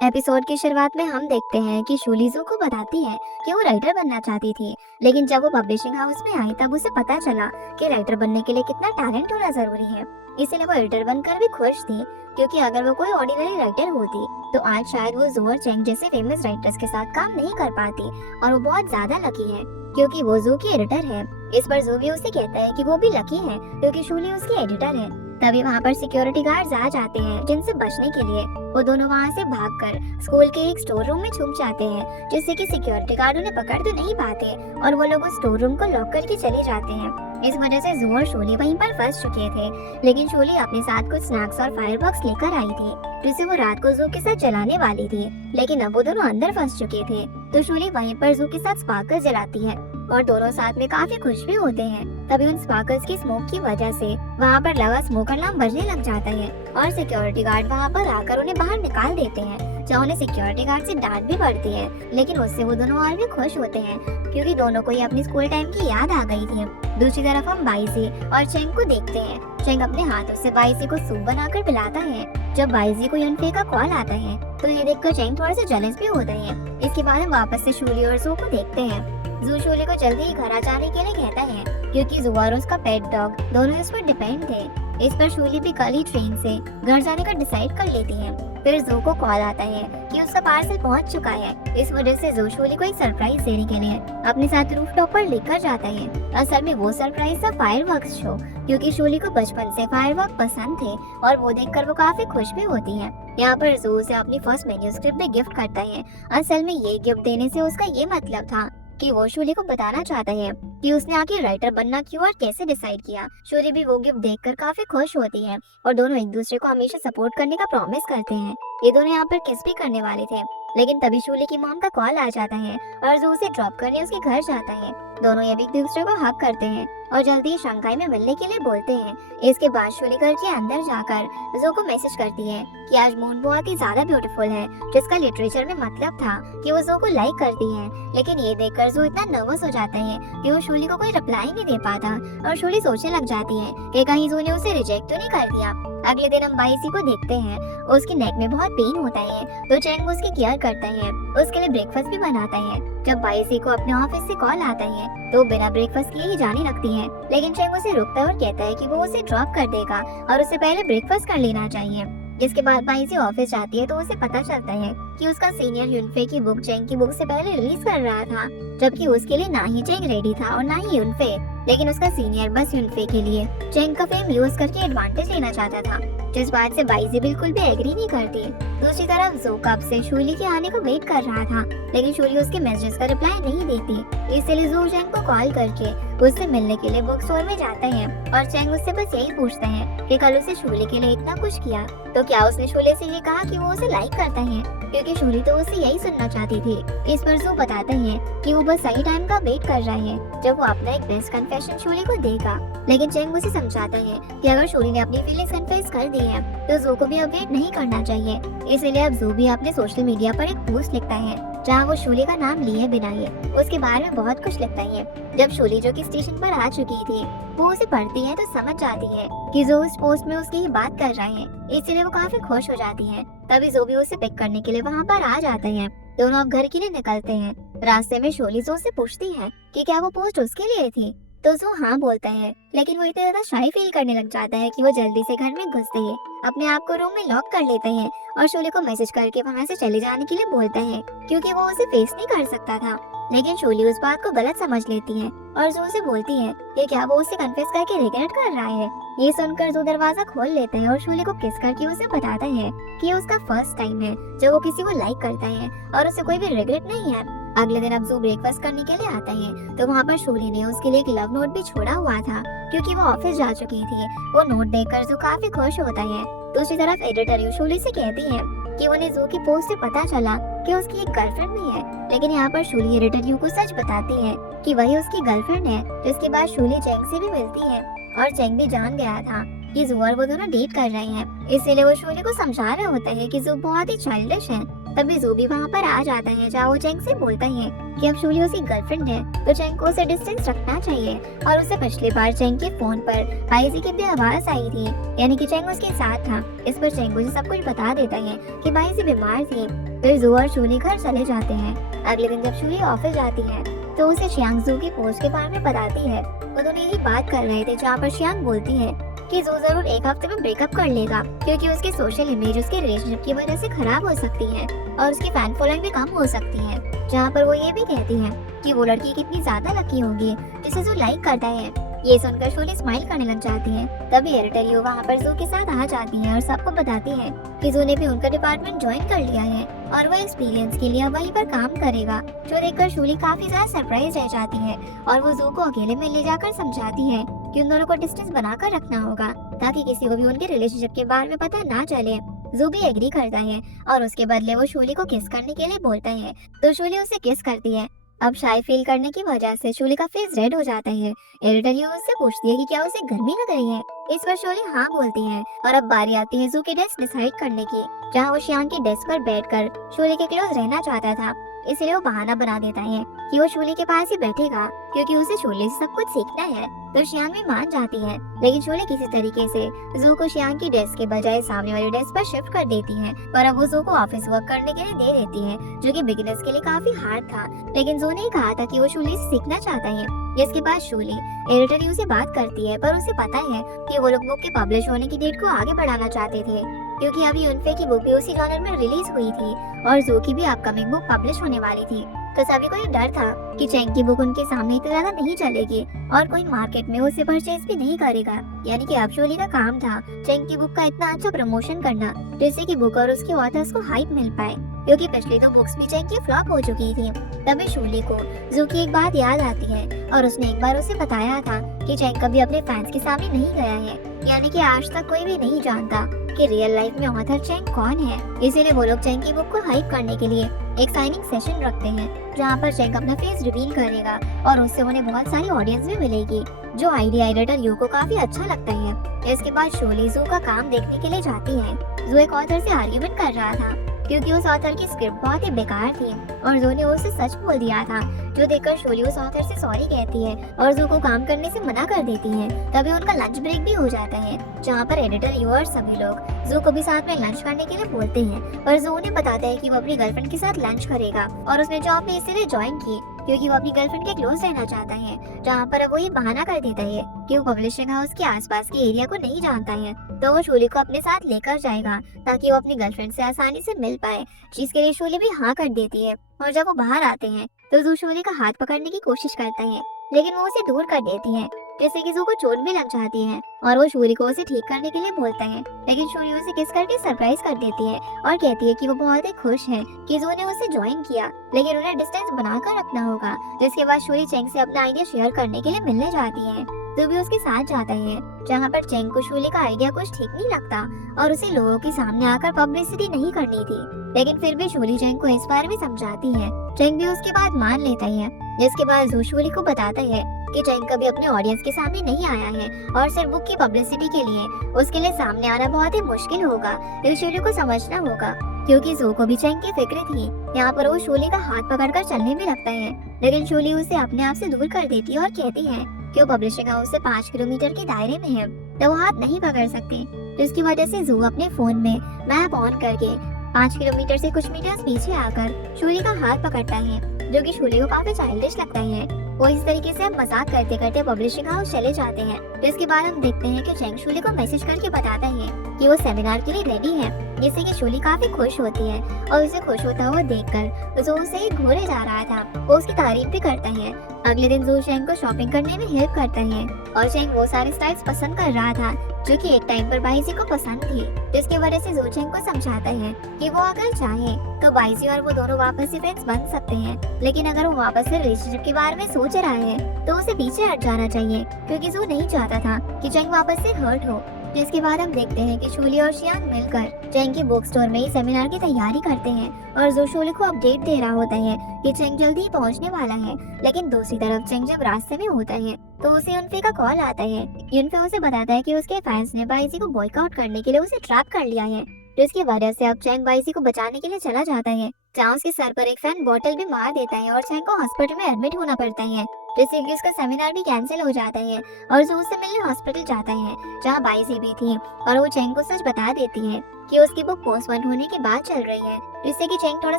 Episode की शुरुआत में हम देखते हैं कि शूलीजू को बताती है कि वो राइटर बनना चाहती थी, लेकिन जब वो पब्लिशिंग हाउस में आई तब उसे पता चला कि राइटर बनने के लिए कितना टैलेंट होना जरूरी है। इसीलिए वो एडिटर बनकर भी खुश थी, क्योंकि अगर वो कोई ऑर्डिनरी राइटर होती तो आज शायद वो जू और चेंग जैसे फेमस राइटर्स के साथ काम नहीं कर पाती। और वो बहुत ज्यादा लकी है क्योंकि वो जू की एडिटर है। इस पर जू भी उसे कहता है कि वो भी लकी है क्योंकि शूली उसकी एडिटर है। तभी वहाँ पर सिक्योरिटी गार्ड्स आ जाते हैं, जिनसे बचने के लिए वो दोनों वहाँ से भागकर स्कूल के एक स्टोर रूम में छुप जाते हैं, जिससे कि सिक्योरिटी गार्ड उन्हें पकड़ तो नहीं पाते और वो लोग उस स्टोर रूम को लॉक करके चले जाते हैं। इस वजह से जू और शोली वहीं पर फंस चुके थे, लेकिन शोली अपने साथ कुछ स्नैक्स और फायरवर्क्स लेकर आई थी, जिसे वो रात को जू के साथ जलाने वाली थी। लेकिन अब वो दोनों अंदर फंस चुके थे, तो शोली वहीं पर जू के साथ स्पार्कल जलाती है और दोनों साथ में काफी खुश भी होते हैं। तभी उन स्पार्कल्स की स्मोक की वजह से वहाँ पर लगा स्मोक अलार्म बजने लग जाता है और सिक्योरिटी गार्ड वहाँ पर आकर उन्हें बाहर निकाल देते हैं, जहाँ उन्हें सिक्योरिटी गार्ड से डांट भी पड़ती है। लेकिन उससे वो दोनों और भी खुश होते हैं क्योंकि दोनों को ही अपनी स्कूल टाइम की याद आ गई थी। दूसरी तरफ हम बाइजी और चेंग को देखते हैं। चेंग अपने हाथों से बाइजी को सूप बनाकर पिलाता है। जब बाइजी को युनफे का कॉल आता है तो ये देखकर चेंग थोड़ा सा जेलस भी होता है। इसके बाद हम वापस से शूली और जू को देखते हैं। जू शोले को जल्दी ही घर आ जाने के लिए कहता है क्योंकि जू और उसका पेट डॉग दोनों इस पर डिपेंड थे। इस पर शूली भी कल ही ट्रेन से घर जाने का डिसाइड कर लेती है। फिर जू को कॉल आता है कि उसका पार्सल पहुंच चुका है। इस वजह से जू शोली को एक सरप्राइज देने के लिए अपने साथ रूफटॉप पर लेकर जाता है। असल में वो सरप्राइज था फायरवर्क्स शो, क्योंकि शोली को बचपन से फायरवर्क पसंद थे और वो देखकर वो काफी खुश भी होती है। यहाँ पर जू उसे अपनी फर्स्ट मैन्युस्क्रिप्ट भी गिफ्ट करता है। असल में ये गिफ्ट देने से उसका ये मतलब था कि वो शूली को बताना चाहता है कि उसने आखिर राइटर बनना क्यों और कैसे डिसाइड किया। शूली भी वो गिफ्ट देखकर काफी खुश होती है और दोनों एक दूसरे को हमेशा सपोर्ट करने का प्रॉमिस करते हैं। ये दोनों यहाँ पर किस भी करने वाले थे, लेकिन तभी शूली की मॉम का कॉल आ जाता है और जू उसे ड्रॉप करने उसके घर जाता है। दोनों ये भी एक दूसरे को हक करते हैं और जल्दी ही शंघाई में मिलने के लिए बोलते हैं। इसके बाद शूली घर के अंदर जाकर जू को मैसेज करती है कि आज मून बहुत ही ज्यादा ब्यूटीफुल है, जिसका लिटरेचर में मतलब था कि वो जू को लाइक करती है। लेकिन ये देखकर जू इतना नर्वस हो जाता है कि वो शूली को कोई रिप्लाई नहीं दे पाता और शूली सोचने लग जाती है कि कहीं जू ने उसे रिजेक्ट तो नहीं कर दिया। अगले दिन हम बाइसी को देखते हैं। उसकी नेक में बहुत पेन होता है तो चेंग उसकी केयर करता है, उसके लिए ब्रेकफास्ट भी बनाता है। जब बाइसी को अपने ऑफिस से कॉल आता है तो बिना ब्रेकफास्ट किए ही जाने लगती है, लेकिन चेंग उसे रोकता है और कहता है कि वो उसे ड्रॉप कर देगा और उसे पहले ब्रेकफास्ट कर लेना चाहिए। जिसके बाद बाइसी ऑफिस जाती है तो उसे पता चलता है कि उसका सीनियर युनफे की बुक चेंग की बुक से पहले रिलीज कर रहा था, जबकि उसके लिए ना ही चेंग रेडी था और ना ही युनफे, लेकिन उसका सीनियर बस युनफे के लिए चेंग का फेम यूज करके एडवांटेज लेना चाहता था, जिस बात से बाइजी बिल्कुल भी एग्री नहीं करती। दूसरी तरफ जू कब से शूली के आने को वेट कर रहा था, लेकिन शूली उसके मैसेजेस का रिप्लाई नहीं देती। इसलिए जू चेंग को कॉल करके उससे मिलने के लिए बुक स्टोर में जाता है और चेंग उससे बस यही पूछता है कि कल उसे शूली के लिए इतना कुछ किया तो क्या उसने शूली से ये कहा कि वो उसे लाइक करता है, क्योंकि शूली तो उसे यही सुनना चाहती थी। इस पर जू बताते हैं कि वो बस सही टाइम का वेट कर रहा है जब वो अपना एक बेस्ट कन्फेशन शूली को देगा। लेकिन चेंग उसे समझाता है कि अगर शूली ने अपनी फीलिंग्स कन्फेस कर दी है तो जू को भी अब वेट नहीं करना चाहिए। इसलिए अब जू भी अपने सोशल मीडिया पर एक पोस्ट लिखता है जहाँ वो शूली का नाम लिए बिना ही उसके बारे में बहुत कुछ लिखता है। जब शूली जो कि स्टेशन पर आ चुकी थी वो उसे पढ़ती है तो समझ जाती है कि जो उस पोस्ट में उसकी ही बात कर रहा है, इसलिए वो काफी खुश हो जाती है। तभी जो भी उसे पिक करने के लिए वहाँ पर आ जाते हैं। दोनों अब घर के लिए निकलते हैं। रास्ते में शोली जो से पूछती है कि क्या वो पोस्ट उसके लिए थी, तो जो हाँ बोलता है, लेकिन वो इतना ज्यादा शाई फील करने लग जाता है कि वो जल्दी से घर में घुसते ही अपने आप को रूम में लॉक कर लेते हैं और शोले को मैसेज करके वहाँ से चले जाने के लिए बोलता है, क्योंकि वो उसे फेस नहीं कर सकता था। लेकिन शोली उस बात को गलत समझ लेती है और जो उसे बोलती है कि क्या वो उसे कन्फेस करके रिग्रेट कर रहा है। ये सुनकर जो दरवाजा खोल लेता है और शोले को किस करके उसे बताता है कि ये उसका फर्स्ट टाइम है जब वो किसी को लाइक करता है और उसे कोई भी रिग्रेट नहीं है। अगले दिन अब जू ब्रेकफास्ट करने के लिए आता है तो वहाँ पर शोली ने उसके लिए एक लव नोट भी छोड़ा हुआ था, क्योंकि वो ऑफिस जा चुकी थी। वो नोट देखकर जू काफी खुश होता है। दूसरी तरफ एडिटर शोली से कहती है कि उन्हें जू की पोस्ट से पता चला कि उसकी एक गर्लफ्रेंड भी है, लेकिन यहाँ पर शूली एडिटर को सच बताती है कि वही उसकी गर्लफ्रेंड है। जिसके बाद शूली चेंग से भी मिलती है और चेंग भी जान गया था कि जू और वो दोनों डेट कर रहे हैं, इसीलिए वो शूली को समझा रहा होता है कि जू बहुत ही चाइल्डिश है तभी जू भी वहाँ पर आ जाता है, जहाँ वो चेंग से बोलता है कि अब शूली उसकी गर्लफ्रेंड है तो चेंग को उसे डिस्टेंस रखना चाहिए। और उसे पिछली बार चेंग के फोन पर बाइजी की भी आवाज आई थी, यानी कि चेंग उसके साथ था। इस पर चेंग उसे सब कुछ बता देता है कि बाइजी बीमार थी। फिर जू और शूली घर चले जाते हैं। अगले दिन जब शूली ऑफिस जाती है तो उसे शियांग जू की पोस्ट के बारे में बताती है। वो दोनों यही बात कर रहे थे, जहाँ पर शियांग बोलती है कि जू जरूर एक हफ्ते में ब्रेकअप कर लेगा, क्योंकि उसकी सोशल इमेज उसके रिलेशनशिप की वजह से खराब हो सकती है और उसकी फैन फॉलोइंग भी कम हो सकती है। जहाँ पर वो ये भी कहती है कि वो लड़की कितनी ज्यादा लकी होगी जिसे जू लाइक करता है। ये सुनकर शूली स्माइल करने लग जाती है। तभी एडिटर यू वहाँ पर जू के साथ आ जाती है और सबको बताती है कि जू ने भी उनका डिपार्टमेंट ज्वाइन कर लिया है और वो एक्सपीरियंस के लिए अब वहीं पर काम करेगा। जो देखकर शूली काफी ज्यादा सरप्राइज रह जाती है और वो जू को अकेले में ले जाकर समझाती है कि उन दोनों को डिस्टेंस बनाकर रखना होगा ताकि किसी को भी उनके रिलेशनशिप के बारे में पता ना चले। जू भी एग्री करता है और उसके बदले वो शूली को किस करने के लिए बोलता है, तो शूली उसे किस करती है। अब शाय फील करने की वजह से शूली का फेस रेड हो जाता है। एडिटर यू उससे पूछती है कि क्या उसे गर्मी लग रही है। इस पर शूली हाँ बोलती है और अब बारी आती है जू की डेस्क डिसाइड करने की, जहाँ वो शियांग की डेस्क पर बैठकर शूली के क्लोज रहना चाहता था। इसलिए वो बहाना बना देता है कि वो शूली के पास ही बैठेगा, क्योंकि उसे शूली से सब कुछ सीखना है। तो शियांग भी मान जाती है, लेकिन शूली किसी तरीके से जू को शियांग की डेस्क के बजाय सामने वाली डेस्क पर शिफ्ट कर देती है। पर अब वो जू को ऑफिस वर्क करने के लिए दे देती है, जो कि बिगिनर्स के लिए काफी हार्ड था। लेकिन जू ने कहा था कि वो शूली से सीखना चाहता है। जिसके बाद शूली एडिटर यू से बात करती है, पर उसे पता है कि वो लोग बुक के पब्लिश होने की डेट को आगे बढ़ाना चाहते थे, क्योंकि अभी यूनफे की बुक भी उसी जॉनर में रिलीज हुई थी और जू की भी अपकमिंग बुक पब्लिश होने वाली थी। तो सभी को ये डर था कि चेंग की बुक उनके सामने इतना ज्यादा नहीं चलेगी और कोई मार्केट में उसे परचेज भी नहीं करेगा। यानी कि अब शूली का काम था चेंग की बुक का इतना अच्छा प्रमोशन करना जिससे कि बुक और उसके ऑथर्स को हाइप मिल पाए, क्योंकि पिछली दो बुक्स भी चेंग की फ्लॉप हो चुकी थी। तभी शूली को जू की एक बात याद आती है और उसने एक बार उसे बताया था कि चेंग कभी अपने फैंस के सामने नहीं गया है, यानी कि आज तक कोई भी नहीं जानता कि रियल लाइफ में ऑथर चेंग कौन है। इसीलिए वो लोग चेंग की बुक को हाइप करने के लिए एक साइनिंग सेशन रखते हैं, जहाँ पर चेंग अपना फेस रिवील करेगा और उससे उन्हें बहुत सारी ऑडियंस भी मिलेगी, जो आइडिया एडिटर यू को काफी अच्छा लगता है। इसके बाद शूली जू का काम देखने के लिए जाती है। जू एक ऑथर से आर्ग्यूमेंट कर रहा था क्योंकि उस ऑथर की स्क्रिप्ट बहुत ही बेकार थी और जू ने उसे सच बोल दिया था, जो देखकर शूली उस ऑथर से सॉरी कहती है और जू को काम करने से मना कर देती है। तभी उनका लंच ब्रेक भी हो जाता है, जहाँ पर एडिटर यू और सभी लोग जू को भी साथ में लंच करने के लिए बोलते हैं, पर जू उन्हें बताता है कि वो अपनी गर्लफ्रेंड के साथ लंच करेगा और उसने जॉब में इसीलिए ज्वाइन की क्योंकि वो अपनी गर्लफ्रेंड के क्लोज रहना चाहता है। जहाँ पर अब वो ये बहाना कर देता है कि वो पब्लिशिंग हाउस के आसपास के एरिया को नहीं जानता है, तो वो शूली को अपने साथ लेकर जाएगा ताकि वो अपनी गर्लफ्रेंड से आसानी से मिल पाए, जिसके लिए शूली भी हाँ कर देती है। और जब वो बाहर आते हैं तो जू शूली का हाथ पकड़ने की कोशिश करता है, लेकिन वो उसे दूर कर देती है, जिससे कि जू को चोट भी लग जाती है और वो शूली को उसे ठीक करने के लिए बोलता है। लेकिन शूली उसे किस करके सरप्राइज कर देती है और कहती है कि वो बहुत ही खुश है कि जू ने उसे ज्वाइन किया, लेकिन उन्हें डिस्टेंस बनाकर रखना होगा। जिसके बाद शूली चेंग से अपना आइडिया शेयर करने के लिए मिलने जाती है। जू भी उसके साथ जाता है, जहाँ पर चेंग को शूली का आइडिया कुछ ठीक नहीं लगता और उसे लोगों के सामने आकर पब्लिसिटी नहीं करनी थी, लेकिन फिर भी शूली चेंग को इस बारे में समझाती है। चेंग भी उसके बाद मान लेता है। जिसके बाद जू शूली को बताता है कि चेंग कभी अपने ऑडियंस के सामने नहीं आया है और सिर्फ बुक की पब्लिसिटी के लिए उसके लिए सामने आना बहुत ही मुश्किल होगा। तो शूली को समझना होगा, क्योंकि जू को भी चेंग की फिक्र थी। यहाँ पर वो शूली का हाथ पकड़कर चलने भी लगता है, लेकिन शूली उसे अपने आप से दूर कर देती है और कहती है कि वो पब्लिशिंग हाउस से 5 किलोमीटर के दायरे में है, तो वो हाथ नहीं पकड़ सकते। जिसकी वजह से जू अपने फोन में मैप ऑन करके 5 किलोमीटर से कुछ मीटर पीछे आकर शूली का हाथ पकड़ता है, जो कि शूली को काफी चाइल्डिश लगता है। वो इस तरीके से हम मजाक करते करते पब्लिशिंग हाउस चले जाते हैं। जिसके बाद हम देखते हैं कि चेंग शूली को मैसेज करके बताता है कि वो सेमिनार के लिए रेडी है, जिससे कि शूली काफी खुश होती है और उसे खुश होता हुआ देखकर जू उसे घूरे जा रहा था, वो उसकी तारीफ भी करता है। अगले दिन जू चेंग को शॉपिंग करने में हेल्प करता है और चेंग वो सारे स्टाइल्स पसंद कर रहा था जो कि एक टाइम पर बाइजी को पसंद थी। जिसकी वजह से जू चेंग को समझाता है कि वो अगर चाहे तो बाइजी और वो दोनों वापस से फ्रेंड्स बन सकते हैं, लेकिन अगर वो वापस से रिलेशनशिप के बारे में सोच रहा है तो उसे पीछे हट जाना चाहिए, क्योंकि जू नहीं चाहता था कि चेंग वापस से हर्ट हो। जिसके बाद हम देखते हैं कि शूली और शियांग मिलकर चेंग के बुक स्टोर में ही सेमिनार की तैयारी करते हैं और जू शूली को अपडेट दे रहा होता है कि चेंग जल्दी ही पहुंचने वाला है। लेकिन दूसरी तरफ चेंग जब रास्ते में होता है तो उसे यूनफे का कॉल आता है। यूनफे उसे बताता है कि उसके फैंस ने बाइजी को बॉयकॉट करने के लिए उसे ट्रैप कर लिया है, जिसकी वजह से अब चैंग बाइजी को बचाने के लिए चला जाता है, जहाँ उसके सर पर एक फैन बॉटल भी मार देता है और चैंग को हॉस्पिटल में एडमिट होना पड़ता है, जिससे कि उसका सेमिनार भी कैंसिल हो जाता है और जो उससे मिलने हॉस्पिटल जाता है जहाँ बाइजी भी थी, और वो चैंग को सच बता देती है कि उसकी बुक पोस्टपोन होने की बात चल रही है, जिससे कि चैंग थोड़ा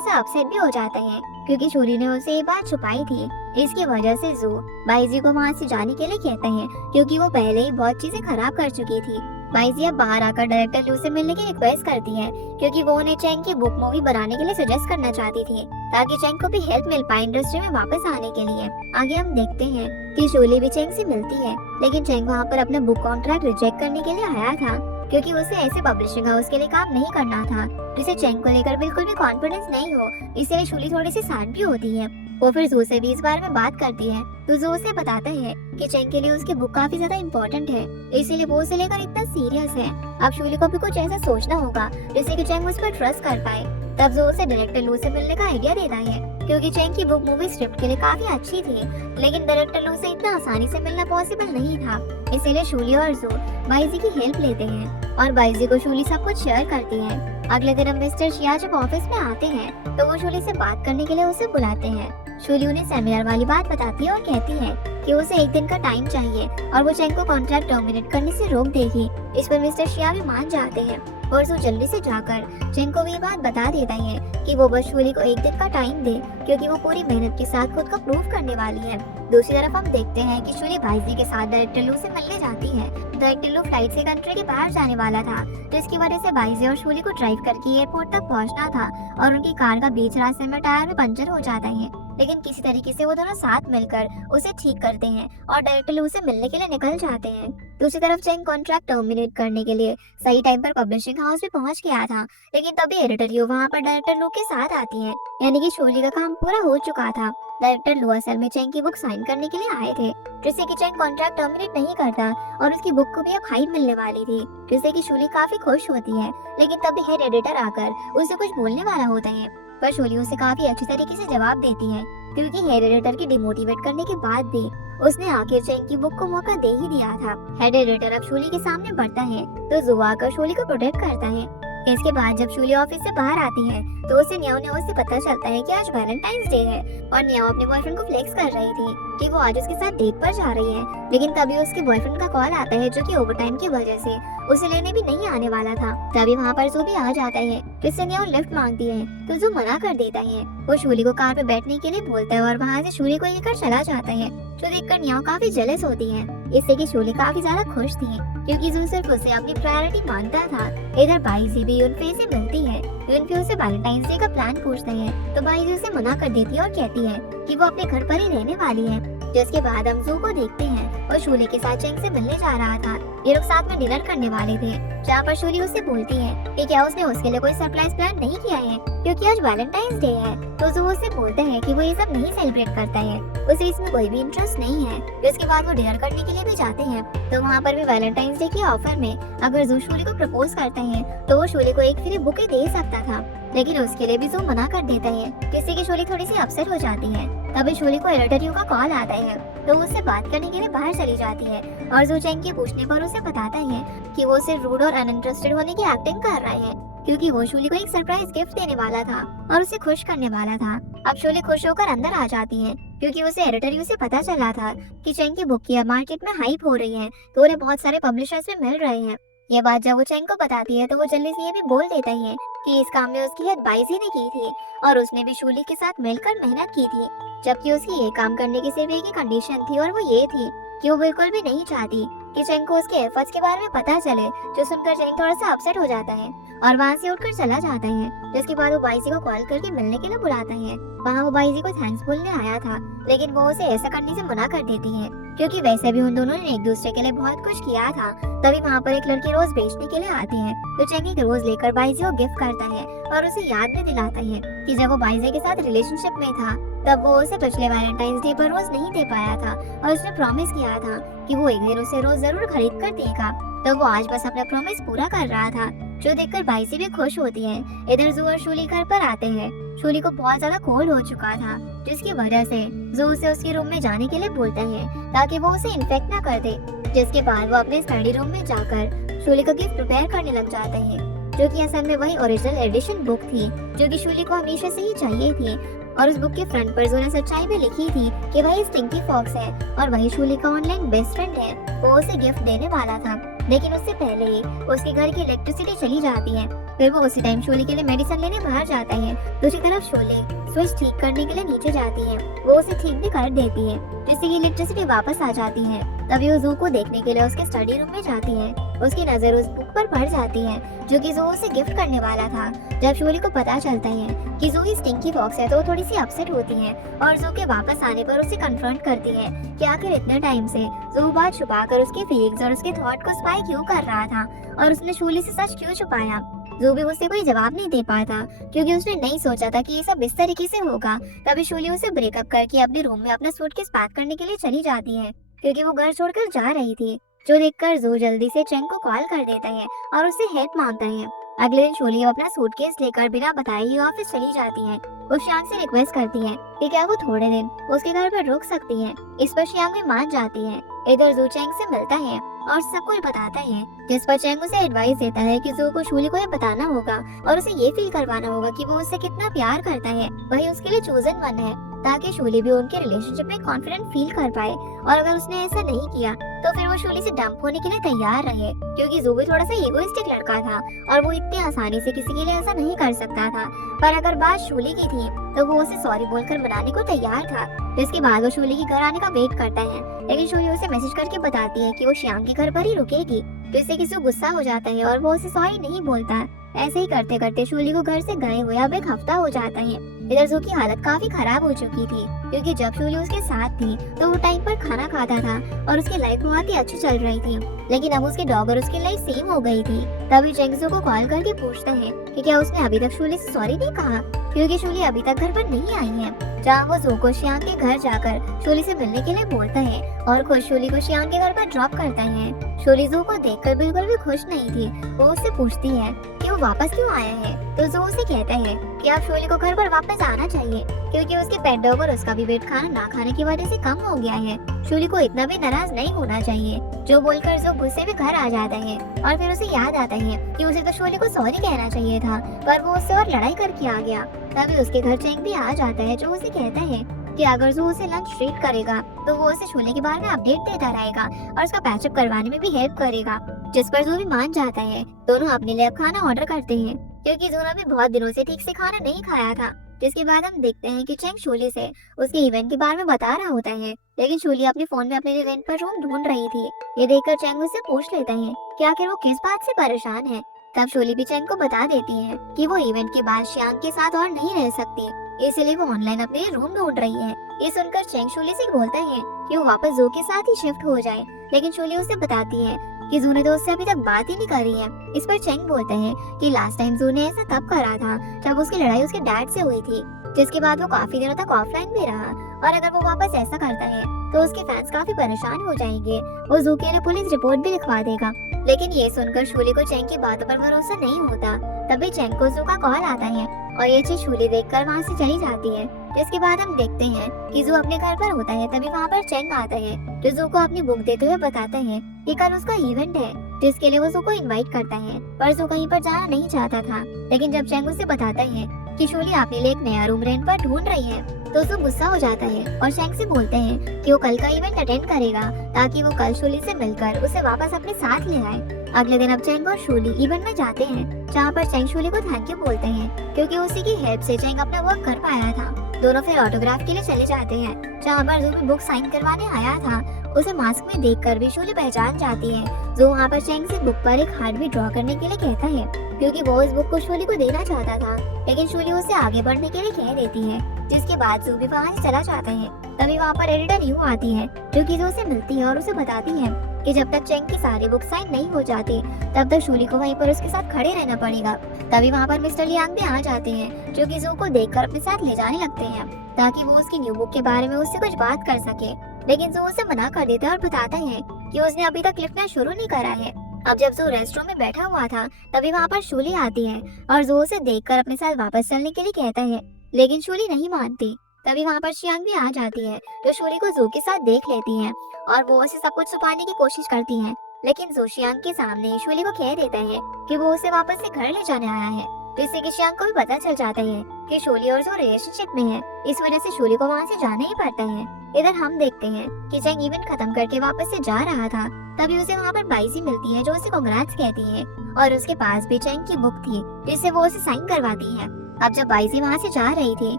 सा अपसेट भी हो जाता है क्योंकि शूली ने उसे ये बात छुपाई थी। इसकी वजह से जू बाइजी को वहाँ से जाने के लिए कहता है क्योंकि वो पहले ही बहुत चीजें खराब कर चुकी थी। बाइजी अब बाहर आकर डायरेक्टर लू से मिलने की रिक्वेस्ट करती है क्योंकि वो उन्हें चैंग की बुक मूवी बनाने के लिए सजेस्ट करना चाहती थी ताकि चैंग को भी हेल्प मिल पाए इंडस्ट्री में वापस आने के लिए। आगे हम देखते हैं कि शूली भी चैंग से मिलती है, लेकिन चैंग वहाँ पर अपना बुक कॉन्ट्रैक्ट रिजेक्ट करने के लिए आया था क्योंकि उसे ऐसे पब्लिशिंग हाउस के लिए काम नहीं करना था जिसे चैंग को लेकर बिल्कुल भी कॉन्फिडेंस नहीं हो, इसलिए शूली थोड़ी सी सैड भी होती है। वो फिर जू से भी इस बारे में बात करती है तो जू उसे बताता है कि चैंग के लिए उसकी बुक काफी ज्यादा इम्पोर्टेंट है, इसीलिए वो उसे लेकर इतना सीरियस है। अब शूली को भी कुछ ऐसा सोचना होगा जिससे कि चैंग उस पर ट्रस्ट कर पाए। तब जू उसे डायरेक्टर लू से मिलने का आइडिया देता है क्योंकि चैंग की बुक मूवी स्क्रिप्ट के लिए काफी अच्छी थी, लेकिन डायरेक्टर लू से इतना आसानी से मिलना पॉसिबल नहीं था, इसीलिए शूली और जू बाइजी की हेल्प लेते हैं और बाइजी को शूली सब कुछ शेयर करती है। अगले दिन मिस्टर शिया जब ऑफिस में आते हैं तो वो शूली से बात करने के लिए उसे बुलाते हैं। शूली उन्हें सेमिनार वाली बात बताती है और कहती है कि उसे एक दिन का टाइम चाहिए और वो चैंग को कॉन्ट्रैक्ट टर्मिनेट करने से रोक देगी। इस पर मिस्टर शिया भी मान जाते हैं और वो जल्दी से जाकर चैंग को भी ये बात बता देता है कि वो बस शूली को एक दिन का टाइम दे क्योंकि वो पूरी मेहनत के साथ खुद को प्रूव करने वाली है। दूसरी तरफ हम देखते हैं कि शूली बाइजी के साथ डायरेक्टर लू से मिलने जाती है। डायरेक्टर लू फ्लाइट से कंट्री के बाहर जाने वाला था, जिसकी वजह से बाइजी और शूली को ड्राइव करके एयरपोर्ट तक पहुंचना था और उनकी कार का बीच रास्ते में टायर में पंचर हो जाता है, लेकिन किसी तरीके से वो दोनों साथ मिलकर उसे ठीक करते हैं और डायरेक्टर लू से मिलने के लिए निकल जाते हैं। दूसरी तरफ चैंग कॉन्ट्रैक्ट टर्मिनेट करने के लिए सही टाइम पर पब्लिशिंग हाउस भी पहुंच गया था, लेकिन तभी एडिटर यू वहाँ पर डायरेक्टर लू के साथ आती है, यानी कि शूली का काम पूरा हो चुका था। डायरेक्टर लू असल में चैंग की बुक साइन करने के लिए आए थे, जिससे कि चैंग कॉन्ट्रैक्ट टर्मिनेट नहीं करता और उसकी बुक को भी अब हाइप मिलने वाली थी, जिससे कि शूली काफी खुश होती है। लेकिन तभी हेड एडिटर आकर उसे कुछ बोलने वाला होता है, पर शूली उसे काफी अच्छी तरीके से जवाब देती है क्योंकि हेड एडिटर की डिमोटिवेट करने के बाद भी उसने आखिर चैंग की बुक को मौका दे ही दिया था। हेड एडिटर अब शूली के सामने बढ़ता है तो जू आकर शूली को प्रोटेक्ट करता है। इसके बाद जब शूली ऑफिस से बाहर आती है तो उसे न्याओ से पता चलता है कि आज वैलेंटाइंस डे है और न्याओ अपने बॉयफ्रेंड को फ्लेक्स कर रही थी कि वो आज उसके साथ डेट पर जा रही है, लेकिन तभी उसके बॉयफ्रेंड का कॉल आता है जो कि ओवरटाइम की वजह से उसे लेने भी नहीं आने वाला था। तभी वहाँ पर जू भी आ जाता है, जिससे न्याओ लिफ्ट मांगती है तो जू मना कर देता है। वो शूली को कार पे बैठने के लिए बोलता है और वहाँ से शूली को लेकर चला जाता है, जो देखकर न्याओ काफी जेलस होती है। इससे कि शूली काफी ज्यादा खुश थी क्योंकि जू सिर्फ उसे अपनी प्रायोरिटी मानता था। इधर बाइजी भी यूनफे से मिलती है। यूनफे उसे वैलेंटाइंस डे का प्लान पूछता है तो बाइजी उसे मना कर देती है और कहती है कि वो अपने घर पर ही रहने वाली है। जिसके बाद हम जू को देखते हैं और शूली के साथ चैंग से मिलने जा रहा था। ये लोग साथ में डिनर करने वाले थे, जहाँ पर शूली उससे बोलती है कि क्या उसने उसके लिए कोई सरप्राइज प्लान नहीं किया है क्योंकि आज वैलेंटाइंस डे है। तो जू उससे बोलता है कि वो ये सब नहीं सेलिब्रेट करता है, उसे इसमें कोई भी इंटरेस्ट नहीं है। इसके बाद वो डिनर करने के लिए भी जाते हैं तो वहाँ पर भी वैलेंटाइंस डे के ऑफर में अगर जू शूली को प्रपोज करता है तो वो शूली को एक फ्री बुके दे सकता था, लेकिन उसके लिए भी जू मना कर देता है, जिससे कि शूली थोड़ी सी अपसेट हो जाती है। तभी शूली को एडिटर यू का कॉल आता है तो वो उससे बात करने के लिए बाहर चली जाती है और जू चैंग के पूछने पर उसे बताता है कि वो सिर्फ रूड और अनइंटरेस्टेड होने की एक्टिंग कर रहा है क्योंकि वो शूली को एक सरप्राइज गिफ्ट देने वाला था और उसे खुश करने वाला था। अब शूली खुश होकर अंदर आ जाती है क्योंकि उसे एडिटर यू से पता चला था कि चैंग की बुक की मार्केट में हाइप हो रही है तो उन्हें बहुत सारे पब्लिशर्स भी मिल रहे हैं। ये बात जब वो चैंग को बताती है तो वो जल्दी से ये भी बोल देता है कि इस काम में उसकी हेल्प बाइजी ने की थी और उसने भी शूली के साथ मिलकर मेहनत की थी, जबकि उसकी ये काम करने की सिर्फ एक ही कंडीशन थी और वो ये थी कि वो बिल्कुल भी नहीं चाहती कि चैंग को उसके एफर्ट्स के बारे में पता चले, जो सुनकर चैंग थोड़ा सा अपसेट हो जाता है और वहाँ से उठकर चला जाता है। जिसके बाद वो बाइजी को कॉल करके मिलने के लिए बुलाता है। वहाँ वो बाइजी को थैंक्स बोलने आया था, लेकिन वो उसे ऐसा करने से मना कर देती है क्योंकि वैसे भी उन दोनों ने एक दूसरे के लिए बहुत कुछ किया था। तभी वहाँ पर एक लड़की रोज बेचने के लिए आती है तो चैंग एक रोज लेकर बाइजी को गिफ्ट करता है और उसे याद भी दिलाता है कि जब वो बाइजी के साथ रिलेशनशिप में था तब वो उसे पिछले वैलेंटाइंस डे पर रोज नहीं दे पाया था और उसने प्रॉमिस किया था कि वो एक दिन उसे रोज जरूर खरीद कर देगा। तो वो आज बस अपना प्रॉमिस पूरा कर रहा था, जो देखकर बाइजी भी खुश होती है। इधर जू और शूली घर पर आते हैं। शूली को बहुत ज्यादा कोल्ड हो चुका था, जिसकी वजह से जू उसे उसके रूम में जाने के लिए बोलता है ताकि वो उसे इन्फेक्ट ना कर दे। जिसके बाद वो अपने स्टडी रूम में जाकर शूली का गिफ्ट प्रिपेयर करने लग जाता है, जो कि असल में वही ओरिजिनल एडिशन बुक थी जो कि शूली को हमेशा से ही चाहिए थी। और उस बुक के फ्रंट पर जोना सच्चाई में लिखी थी कि वही स्टिंकी फॉक्स है और वही शूली का ऑनलाइन बेस्ट फ्रेंड है। वो उसे गिफ्ट देने वाला था, लेकिन उससे पहले ही उसके घर की इलेक्ट्रिसिटी चली जाती है। फिर वो उसी टाइम शूली के लिए मेडिसिन लेने बाहर जाता है। दूसरी तरफ शूली स्विच ठीक करने के लिए नीचे जाती है। वो उसे ठीक भी कर देती है, जिससे कि इलेक्ट्रिसिटी वापस आ जाती है। तभी वो जू को देखने के लिए उसके स्टडी रूम में जाती है। उसकी नजर उस बुक पर पड़ जाती है जो कि जू उसे गिफ्ट करने वाला था। जब शूली को पता चलता है कि जू ही स्टिंकी फॉक्स है तो वो थोड़ी सी अपसेट होती है और जू के वापस आने पर उसे कन्फ्रंट करती है कि आखिर इतने टाइम से जू बात छुपाकर उसके फीलिंग्स और उसके थॉट को स्पाई क्यों कर रहा था और उसने शूली से सच क्यों छुपाया। जू भी उससे कोई जवाब नहीं दे पाता क्योंकि उसने नहीं सोचा था कि ये सब इस तरीके से होगा। तभी शूली उसे ब्रेकअप करके अपने रूम में अपना सूटकेस पैक करने के लिए चली जाती है क्योंकि वो घर छोड़कर जा रही थी। जो देखकर जू जल्दी से चेंग को कॉल कर देता है और उससे हेल्प मांगता है। अगले दिन शूली अपना सूटकेस लेकर बिना बताए ही ऑफिस चली जाती है। वो श्यांग से रिक्वेस्ट करती है कि क्या वो थोड़े दिन उसके घर पर रुक सकती है। इस पर श्यांग भी मान जाती है। इधर जू चेंग से मिलता है और सब कुछ बताता है, जिस पर चेंग उसे एडवाइस देता है कि जू को शूली को ये बताना होगा और उसे ये फील करवाना होगा कि वो उससे कितना प्यार करता है, वही उसके लिए चोजन वन है, ताकि शूली भी उनके रिलेशनशिप में कॉन्फिडेंट फील कर पाए। और अगर उसने ऐसा नहीं किया तो फिर वो शूली से डंप होने के लिए तैयार रहे, क्योंकि जू भी थोड़ा सा इगोइस्टिक लड़का था और वो इतनी आसानी से किसी के लिए ऐसा नहीं कर सकता था। पर अगर बात शूली की थी तो वो उसे सॉरी बोलकर मनाने को तैयार था। जिसके बाद वो शूली के घर आने का वेट करता है, लेकिन शूली उसे मैसेज करके बताती है कि वो श्याम के घर पर ही रुकेगी, जिससे कि जू गुस्सा हो जाता है और वो उसे सॉरी नहीं बोलता। ऐसे ही करते करते शूली को घर से गए हुए अब एक हफ्ता हो जाता है। इधर जू की हालत काफी खराब हो चुकी थी क्योंकि जब शूली उसके साथ थी तो वो टाइम पर खाना खाता था और उसकी लाइफ बहुत ही अच्छी चल रही थी, लेकिन अब उसके डॉग और उसकी लाइफ सेम हो गई थी। तभी चेंग जू को कॉल करके पूछता है कि क्या उसने अभी तक शूली से सॉरी नहीं कहा, क्योंकि शूली अभी तक घर पर नहीं आई है। जहाँ वो जू को श्यांग के घर जाकर शूली से मिलने के लिए बोलता है और खुद शूली को श्यांग के घर पर ड्रॉप करता है। शूली जू को देखकर बिल्कुल भी खुश नहीं थी। वो उससे पूछती है कि वो वापस क्यों आया है, तो जू उसे कहता है कि अब शूली को घर पर वापस आना चाहिए क्योंकि उसके पेट डॉग और उसका भी वेट खाना ना खाने की वजह से कम हो गया है। शूली को इतना भी नाराज नहीं होना चाहिए। जो बोलकर जू गुस्से में घर आ जाता है और फिर उसे याद आता है कि उसे तो शूली को सॉरी कहना चाहिए था, पर वो उससे और लड़ाई करके आ गया। तभी उसके घर चेंग भी आ जाता है, जो उसे कहता है कि अगर जू उसे लंच ट्रीट करेगा तो वो उसे शूली के बारे में अपडेट देता रहेगा और उसका पैचअप करवाने में भी हेल्प करेगा, जिस पर जू भी मान जाता है। दोनों अपने लिए अब खाना ऑर्डर करते हैं क्योंकि जू ने भी बहुत दिनों से ठीक से खाना नहीं खाया था। जिसके बाद हम देखते हैं कि चेंग शूली से उसके इवेंट के बारे में बता रहा होता है, लेकिन शूली अपने फोन में अपने लिए रेंट पर रूम ढूंढ रही थी। ये देखकर चेंग उससे पूछ लेता है कि आखिर वो किस बात से परेशान है। तब शूली भी चेंग को बता देती है कि वो इवेंट के बाद श्यांग के साथ और नहीं रह सकती, इसलिए वो ऑनलाइन अपने लिए रूम ढूंढ रही है। ये सुनकर चेंग शूली से बोलता है कि वो वापस जू के साथ ही शिफ्ट हो जाए, लेकिन शूली उसे बताती है कि जू ने तो उससे अभी तक बात ही नहीं करी है। इस पर चेंग बोलता है कि लास्ट टाइम जू ने ऐसा तब करा था जब उसकी लड़ाई उसके डैड से हुई थी, जिसके बाद वो काफी दिनों तक ऑफलाइन भी रहा, और अगर वो वापस ऐसा करता है तो उसके फैंस काफी परेशान हो जाएंगे। वो जू के लिए पुलिस रिपोर्ट भी लिखवा देगा। लेकिन ये सुनकर शूली को चेंग की बातों पर भरोसा नहीं होता। तभी चेंग को जू का कॉल आता है और ये चीज शूली देखकर वहाँ से चली जाती है। जिसके बाद हम देखते हैं कि जू अपने घर पर होता है। तभी वहाँ पर चेंग आता है, जो जू को अपनी बुक देते हुए बताता है कि कल उसका इवेंट है, जिसके लिए वो जू को इनवाइट करता है। पर जू कहीं पर जाना नहीं चाहता था, लेकिन जब चेंग उसे बताता है कि शूली अपने लिए एक नया रूम रेंट पर ढूंढ रही है तो जू गुस्सा हो जाता है और चेंग से बोलते हैं कि वो कल का इवेंट अटेंड करेगा ताकि वो कल शूली से मिलकर उसे वापस अपने साथ ले आए। अगले दिन अब चेंग और शूली इवेंट में जाते हैं, जहाँ पर चेंग शूली को थैंक यू बोलते हैं क्योंकि उसी की हेल्प से चेंग अपना वर्क कर पाया था। दोनों फिर ऑटोग्राफ के लिए चले जाते हैं, जहाँ पर जू भी बुक साइन करवाने आया था। उसे मास्क में देखकर भी शूली पहचान जाती है। जो वहाँ पर चेंग से बुक पर एक हार्ट भी ड्रॉ करने के लिए कहता है क्योंकि वो इस बुक को शूली को देना चाहता था, लेकिन शूली उसे आगे बढ़ने के लिए कह देती है। जिसके बाद जू भी वहाँ से चला जाता है। तभी वहाँ पर एडिटर यू आती है, जो कि जू से मिलती है और उसे बताती है कि जब तक चेंग की सारी बुक साइन नहीं हो जाती तब तक शूली को वहीं पर उसके साथ खड़े रहना पड़ेगा। तभी वहाँ पर मिस्टर लियांग भी आ जाते हैं, जो कि जू को देखकर अपने साथ ले जाने लगते हैं ताकि वो उसकी न्यू बुक के बारे में उससे कुछ बात कर सके। लेकिन जू उसे मना कर देता है और बताता है कि उसने अभी तक लिखना शुरू नहीं करा है। अब जब जू रेस्टरूम में बैठा हुआ था तभी वहाँ पर शूली आती है और जू उसे देखकर अपने साथ वापस चलने के लिए कहता है, लेकिन शूली नहीं मानती। तभी वहाँ पर श्यांग भी आ जाती है, जो शूली को जू के साथ देख लेती है और वो उसे सब कुछ छुपाने की कोशिश करती है। लेकिन जो शियांग के सामने शोली को कह देता है कि वो उसे वापस से घर ले जाने आया है, जिससे कि शियांग को भी पता चल जाता है कि शोली और जो रिलेशनशिप में है, इस वजह से शोली को वहाँ से जाना ही पड़ता है। इधर हम देखते हैं कि चैंग इवेंट खत्म करके वापस से जा रहा था, तभी उसे वहाँ पर बाइजी मिलती है जो उसे कांग्रेट्स कहती है और उसके पास भी चैंग की बुक थी जिससे वो उसे साइन करवाती है। अब जब बाइजी वहाँ से जा रही थी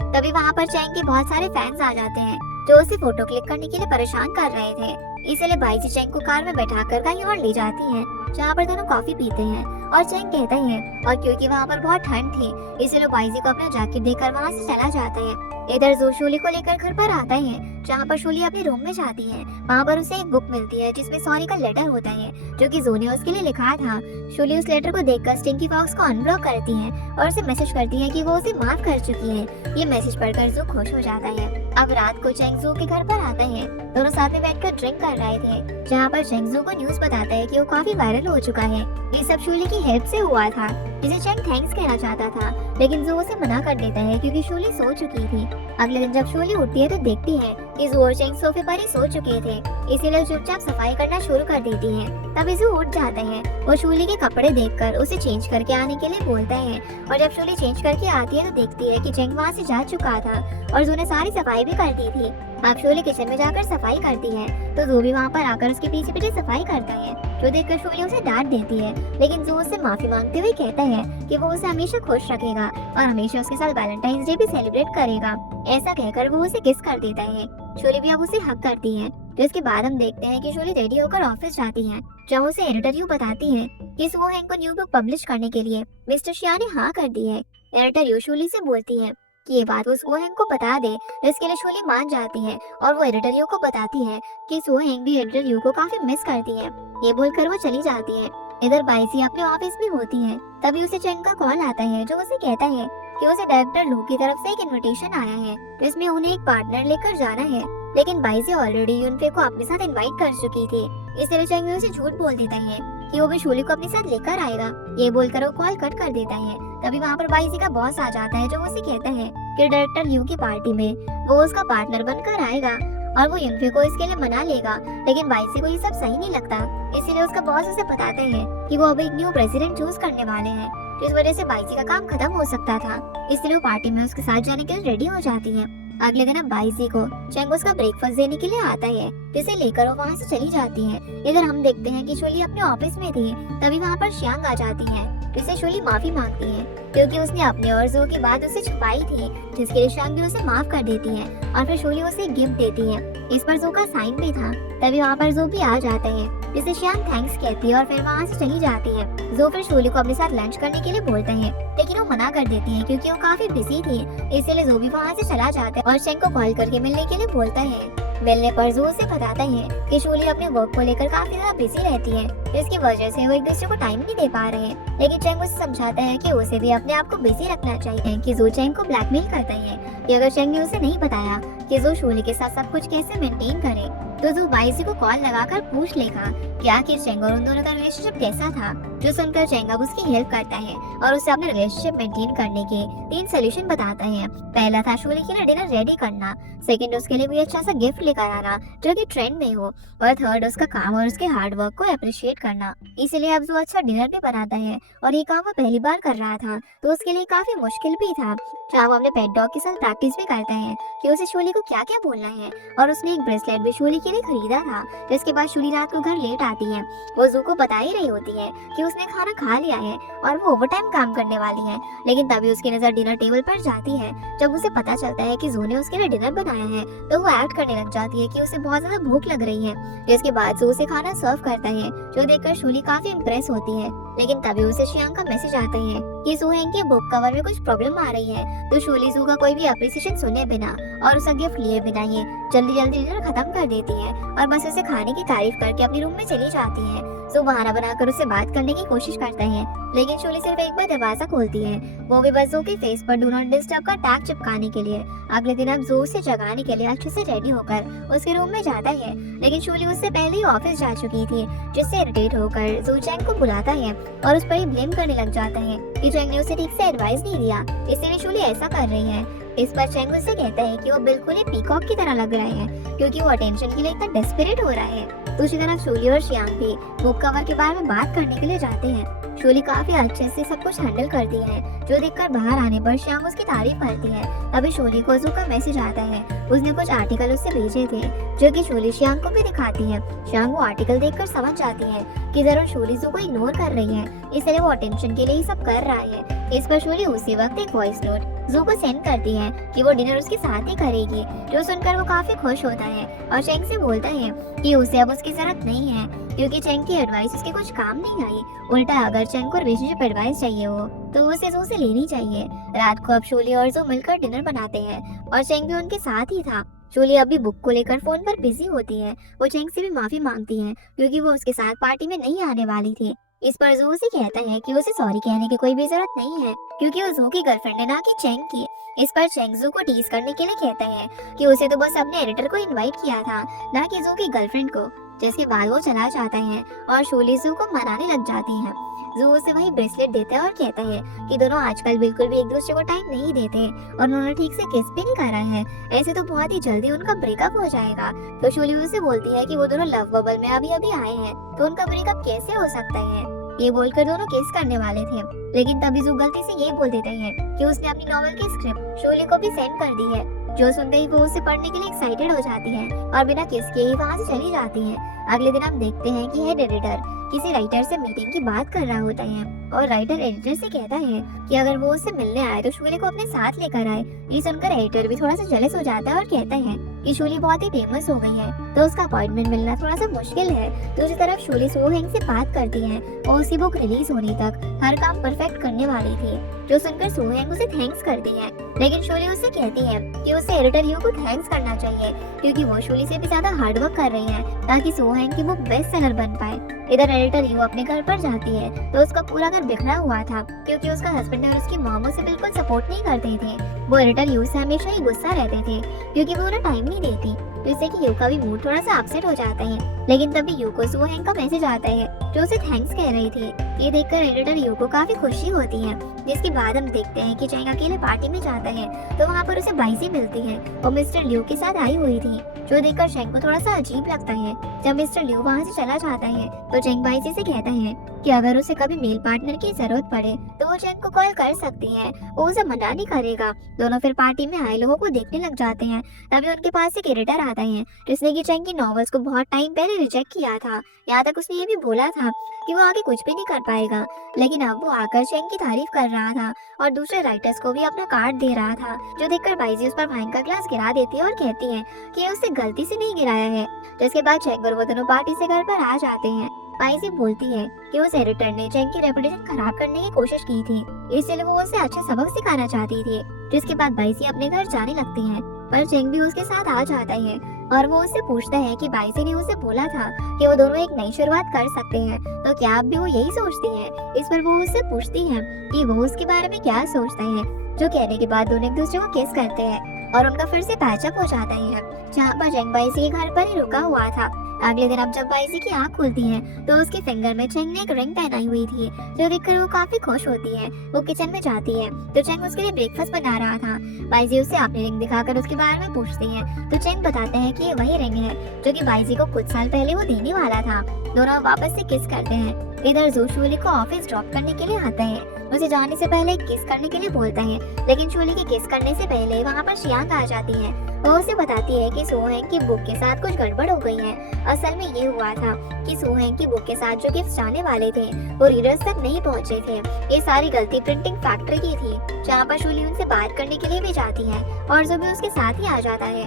तभी वहाँ पर चैंग के बहुत सारे फैंस आ जाते हैं जो उसे फोटो क्लिक करने के लिए परेशान कर रहे थे। इसलिए बाइजी चैंग को कार में बैठाकर कहीं और ले जाती है जहाँ पर दोनों कॉफी पीते हैं और चैंग कहता है और क्योंकि वहाँ पर बहुत ठंड थी इसलिए बाइजी को अपना जैकेट देकर वहाँ से चला जाता है। इधर जो शोली को लेकर घर पर आता है जहाँ पर शोली अपने रूम में जाती है, वहाँ पर उसे एक बुक मिलती है जिसमें सॉरी का लेटर होता है जो कि जो ने उसके लिए लिखा था। शोली उस लेटर को देखकर स्टिंकी फॉक्स को अनब्लॉक करती है और उसे मैसेज करती है कि वो उसे माफ कर चुकी है। ये मैसेज पढ़कर जो खुश हो जाता है। अब रात को चैंग जो के घर पर आता है, दोनों साथ में बैठकर ड्रिंक कर रहे थे जहाँ पर चैंग जो को न्यूज बताता है कि वो काफी वायरल हो चुका है। ये सब शोली की हेल्प से हुआ था, जिसे चैंग थैंक्स कहना चाहता था लेकिन जो उसे मना कर देता है क्योंकि शोली सो चुकी थी। अगले दिन जब शोली उठती है तो देखती है कि जो और चैंग सोफे पर ही सो चुके थे, इसीलिए चुपचाप सफाई करना शुरू कर देती है। तभी जो उठ जाता है, वो शोली के कपड़े देखकर उसे चेंज करके आने के लिए बोलता है और जब शोली चेंज करके आती है तो देखती है कि चैंग वहाँ से जा चुका था और जो ने सारी सफाई भी कर दी थी। अब शोली किचन में जाकर सफाई करती है तो जो भी वहाँ पर आकर उसके पीछे पीछे सफाई करता है, जो देखकर शोली उसे डांट देती है लेकिन जो उससे माफी मांगते हुए कहता है कि वो उसे हमेशा खुश रखेगा और हमेशा उसके साथ वैलेंटाइंस डे भी सेलिब्रेट करेगा। ऐसा कहकर वो उसे किस कर देता है। शोली भी अब उसे हक करती है। जिसके बाद हम देखते हैं कि शोली रेडी होकर ऑफिस जाती है जहाँ उसे एडिटर यू बताती है कि सो हैंग को न्यू बुक पब्लिश करने के लिए मिस्टर शिया ने हाँ कर दी है। एडिटर यू शोली से बोलती है कि ये बात वो सो हैंग को बता दे। इसके लिए शोली मान जाती है और वो एडिटर यू को बताती है कि सो हैंग भी एडिटर यू को काफी मिस करती है। ये बोलकर वो चली जाती है। इधर बाइसी अपने ऑफिस में होती है, तभी उसे चैंग का कॉल आता है जो उसे कहता है कि उसे डायरेक्टर लू की तरफ से एक इनविटेशन आया है जिसमें उन्हें एक पार्टनर लेकर जाना है, लेकिन बाइसी ऑलरेडी यूनफे को अपने साथ इनवाइट कर चुकी थी। इसलिए चैंग उसे झूठ बोल देता है कि वो भी शोली को अपने साथ लेकर आएगा। ये बोलकर वो कॉल कट कर देता है। तभी वहाँ पर बाइसी का बॉस आ जाता है जो उसे कहता है कि डायरेक्टर यू की पार्टी में वो उसका पार्टनर बनकर आएगा और वो यूनफे को इसके लिए मना लेगा, लेकिन बाइसी को ये सब सही नहीं लगता। इसीलिए उसका बॉस उसे बताता है कि वो अब एक न्यू प्रेसिडेंट चूज करने वाले हैं, इस वजह से बाइसी का काम खत्म हो सकता था। इसलिए वो पार्टी में उसके साथ जाने के लिए रेडी हो जाती है। अगले दिन अब बाइसी को चैंग उसका ब्रेकफास्ट देने के लिए आता है, जिसे लेकर वो वहाँ से चली जाती है। इधर हम देखते हैं कि शोली अपने ऑफिस में थी, तभी वहाँ पर शियांग आ जाती है, जिससे शोली माफी मांगती है क्योंकि उसने अपने और जो की बात उसे छुपाई थी, जिसके लिए शियांग भी उसे माफ कर देती है और फिर शोली उसे गिफ्ट देती है। इस पर जो का साइन भी था। तभी वहाँ पर जो भी आ जाता है, जिसे शियांग थैंक्स कहती है और फिर वहाँ से चली जाती है। जो फिर शोली को अपने साथ लंच करने के लिए बोलता है, लेकिन वो मना कर देती है क्योंकि वो काफी बिजी थी। इसलिए जो भी वहाँ से चला जाता है और चैंग को कॉल करके मिलने के लिए बोलता है। मिलने पर जो उसे बताता है कि शोली अपने वर्क को लेकर काफी ज्यादा बिजी रहती है, जिसकी वजह से वो एक दूसरे को टाइम नहीं दे पा रहे हैं। लेकिन चैंग उसे समझाता है कि उसे भी अपने आप को बिजी रखना चाहिए, कि जो चैंग को ब्लैकमेल करता है कि अगर चैंग ने उसे नहीं बताया कि जो शोली के साथ सब कुछ कैसे मेंटेन करे तो जो बाइसी को कॉल लगाकर पूछ लेगा कि आखिर चैंग और उन दोनों का रिलेशनशिप कैसा था। जो सुनकर चैंग अब उसकी हेल्प करता है और उसे अपने रिलेशनशिप मेंटेन करने के 3 सोल्यूशन बताता है। पहला था शोली के लिए डिनर रेडी करना, सेकंड उसके लिए कोई अच्छा सा गिफ्ट लेकर आना जो कि ट्रेंड में हो, और थर्ड उसका काम और उसके हार्ड वर्क को अप्रिशिएट करना। इसीलिए अब जो अच्छा डिनर भी बनाता है और ये काम वो पहली बार कर रहा था तो उसके लिए काफी मुश्किल भी था। जहाँ वो अपने पेट डॉग के साथ प्रैक्टिस भी करता है कि उसे शोली को क्या क्या बोलना है, और उसने एक ब्रेसलेट भी शोली के लिए खरीदा था। जिसके बाद शोली रात को घर लेट आती है। वो जू को बता ही रही होती है कि उसने खाना खा लिया है और वो ओवरटाइम काम करने वाली है, लेकिन तभी उसकी नजर डिनर टेबल पर जाती है। जब उसे पता चलता है कि जू ने उसके लिए डिनर बनाया है तो वो एक्ट करने लग जाती है कि उसे बहुत ज्यादा भूख लग रही है। जिसके बाद जू उसे खाना सर्व करता है, जो देखकर शोली काफी इम्प्रेस होती है। लेकिन तभी उसे शियांग का मैसेज आता है कि सो हैंग के बुक कवर में कुछ प्रॉब्लम आ रही है, तो शोली जू का कोई भी अप्रिसिएशन सुने बिना और उसका गिफ्ट लिए बिना ये जल्दी जल्दी डिनर खत्म कर देती है और बस उसे खाने की तारीफ करके अपने रूम में चली जाती है। सो बहाना बनाकर उससे बात करने की कोशिश करता है, लेकिन शोली सिर्फ एक बार दरवाजा खोलती है, वो भी बस जू के फेस पर डू नॉट डिस्टर्ब का टैग चिपकाने के लिए। अगले दिन अब जू उसे जगाने के लिए अच्छे से रेडी होकर उसके रूम में जाता है, लेकिन शोली उससे पहले ही ऑफिस जा चुकी थी, जिससे इरिटेट होकर जू चैंग को बुलाता है और उस पर ही ब्लेम करने लग जाता है कि चैंग ने उसे ठीक से एडवाइस नहीं दिया, इसलिए शोली ऐसा कर रही है। इस पर चैंग उससे कहता है कि वो बिल्कुल ही पीकॉक की तरह लग रहा है क्योंकि वो अटेंशन के लिए इतना डेस्परेट हो रहा है। दूसरी तरफ शोली और शियांग भी बुक कवर के बारे में बात करने के लिए जाते हैं। शोली काफी अच्छे से सब कुछ हैंडल करती है, जो देखकर बाहर आने पर शियांग उसकी तारीफ करती है। तभी शोली को जू का मैसेज आता है। उसने कुछ आर्टिकल उससे भेजे थे, जो कि शोली शियांग को भी दिखाती है। शियांग वो आर्टिकल देखकर समझ जाती है कि जरूर शोली जू को इग्नोर कर रही है, इसलिए वो अटेंशन के लिए ये सब कर रहा है। इस पर शोली उसी वक्त एक वॉइस नोट जू को सेंड करती है कि वो डिनर उसके साथ ही करेगी, जो सुनकर वो काफी खुश होता है और चेंग से बोलता है कि उसे अब उसकी जरूरत नहीं है, क्योंकि चेंग की एडवाइस उसके कुछ काम नहीं आई। उल्टा अगर चेंग को रिलेशनशिप एडवाइस चाहिए हो तो उसे जू से लेनी चाहिए। रात को अब शोली और जू मिलकर डिनर बनाते हैं और चेंग भी उनके साथ ही था। शोली अभी बुक को लेकर फोन पर बिजी होती है। वो चेंग से भी माफी मांगती है, क्योंकि वो उसके साथ पार्टी में नहीं आने वाली थी। इस पर जू उसे कहता है कि उसे सॉरी कहने की कोई भी जरूरत नहीं है, क्योंकि वो जू की गर्लफ्रेंड है, ना कि चेंग की। इस पर चेंग जू को टीज करने के लिए कहता है कि उसे तो बस अपने एडिटर को इनवाइट किया था, ना कि जू की गर्लफ्रेंड को। जिसके बाद वो चला जाता है और शोली जू को मनाने लग जाती है। जू उसे वही ब्रेसलेट देता है और कहता है कि दोनों आजकल बिल्कुल भी एक दूसरे को टाइम नहीं देते और उन्होंने ठीक से किस भी नहीं करा है। ऐसे तो बहुत ही जल्दी उनका ब्रेकअप हो जाएगा। तो शोली उसे बोलती है कि वो दोनों लव बबल में अभी अभी आए हैं, तो उनका ब्रेकअप कैसे हो सकता है। ये बोलकर दोनों किस करने वाले थे, लेकिन तभी जू गलती से ये बोल देते हैं कि उसने अपनी नॉवेल की स्क्रिप्ट शोली को भी सेंड कर दी है। जो सुनते ही वो उसे पढ़ने के लिए एक्साइटेड हो जाती है और बिना किस के ही वहाँ से चली जाती है। अगले दिन हम देखते हैं कि हेड एडिटर किसी राइटर से मीटिंग की बात कर रहा होता है और राइटर एडिटर से कहता है कि अगर वो उससे मिलने आए तो शोली को अपने साथ लेकर आए। ये सुनकर एडिटर भी थोड़ा सा जेलस हो जाता है और कहता है कि शोली बहुत ही फेमस हो गई है, तो उसका अपॉइंटमेंट मिलना थोड़ा सा मुश्किल है। दूसरी तरफ शोली सो हेंग से बात करती है और उसकी बुक रिलीज होने तक हर काम परफेक्ट करने वाली थी, जो सुनकर सो हेंग उसे थैंक्स करती है। लेकिन शोली उससे कहती है कि उसे एडिटर यू को थैंक्स करना चाहिए, क्योंकि वो शोली से भी ज्यादा हार्ड वर्क कर रही है ताकि सो हेंग की बुक बेस्ट सेलर बन पाए। इधर एडिटर यू अपने घर पर जाती है तो उसका पूरा घर बिखरा हुआ था, क्योंकि उसका हस्बैंड और उसकी मॉम उसे बिल्कुल सपोर्ट नहीं करते थे। वो एडिटर यू से हमेशा ही गुस्सा रहते थे, क्योंकि वो उन्हें टाइम नहीं देती, जिससे कि यू का भी मूड थोड़ा सा अपसेट हो जाता है। लेकिन तभी यू को सो हेंग का मैसेज आता है, जो उसे थैंक्स कह रही थी। ये देखकर एडिटर यू को काफी खुशी होती है। जिसके बाद हम देखते हैं कि चेंग अकेले पार्टी में जाता है तो वहाँ पर उसे बाइसी मिलती है और मिस्टर लिू के साथ आई हुई थी, जो देखकर चेंग को थोड़ा सा अजीब लगता है। जब मिस्टर लिू वहाँ से चला जाता है तो चेंग बाइसी से कहता है कि अगर उसे कभी मेल पार्टनर की जरूरत पड़े तो वो चेंग को कॉल कर सकती है, वो उसे मना नहीं करेगा। दोनों फिर पार्टी में आए लोगों को देखने लग जाते हैं। तभी उनके पास एक एडिटर आता है जिसने कि चेंग की नॉवेल्स को बहुत टाइम पहले रिजेक्ट किया था। यहाँ तक उसने ये भी बोला था कि वो आगे कुछ भी नहीं कर पाएगा, लेकिन अब वो आकर चेंग की तारीफ कर रहा था और दूसरे राइटर्स को भी अपना कार्ड दे रहा था, जो देखकर बाइजी उस पर वाइन का ग्लास गिरा देती है और कहती है कि उससे गलती से नहीं गिराया है। जिसके बाद चेंग और वो दोनों पार्टी से घर पर आ जाते हैं। बाइजी बोलती है कि उस एडिटर ने चेंग की रेपुटेशन खराब करने की कोशिश की थी, इसलिए वो उसे अच्छा सबक सिखाना चाहती थी। जिसके बाद बाइजी अपने घर जाने लगती है, पर चेंग भी उसके साथ आ जाता है और वो उससे पूछता है कि बाइजी ने उसे बोला था कि वो दोनों एक नई शुरुआत कर सकते हैं, तो क्या अब भी वो यही सोचती है। इस पर वो उससे पूछती है कि वो उसके बारे में क्या सोचता है, जो कहने के बाद दोनों एक दूसरे को किस करते हैं और उनका फिर से पैचअप हो जाता है, जहाँ पर चेंग बाइजी के घर पर ही रुका हुआ था। अगले दिन अब जब बाइजी की आंख खुलती है तो उसके फिंगर में चेंग ने एक रिंग पहनाई हुई थी, जो देखकर वो काफी खुश होती है। वो किचन में जाती है तो चेंग उसके लिए ब्रेकफास्ट बना रहा था। बाइजी उसे अपनी रिंग दिखाकर उसके बारे में पूछती है तो चेंग बताते हैं कि ये वही रिंग है जो कि बाइजी को कुछ साल पहले वो देने वाला था। दोनों वापस से किस करते हैं। इधर जू शोली को ऑफिस ड्रॉप करने के लिए आता है। उसे जाने से पहले किस करने के लिए बोलता है, लेकिन शोली के किस करने से पहले वहाँ पर शियांग आ जाती है। वो उसे बताती है कि सो हेंग की बुक के साथ कुछ गड़बड़ हो गई है। असल में ये हुआ था कि सो हेंग की बुक के साथ जो गिफ्ट जाने वाले थे वो रीडर्स तक नहीं पहुँचे थे। ये सारी गलती प्रिंटिंग फैक्ट्री की थी, जहाँ पर शोली उनसे बात करने के लिए भी जाती है और जो भी उसके साथ ही आ जाता है,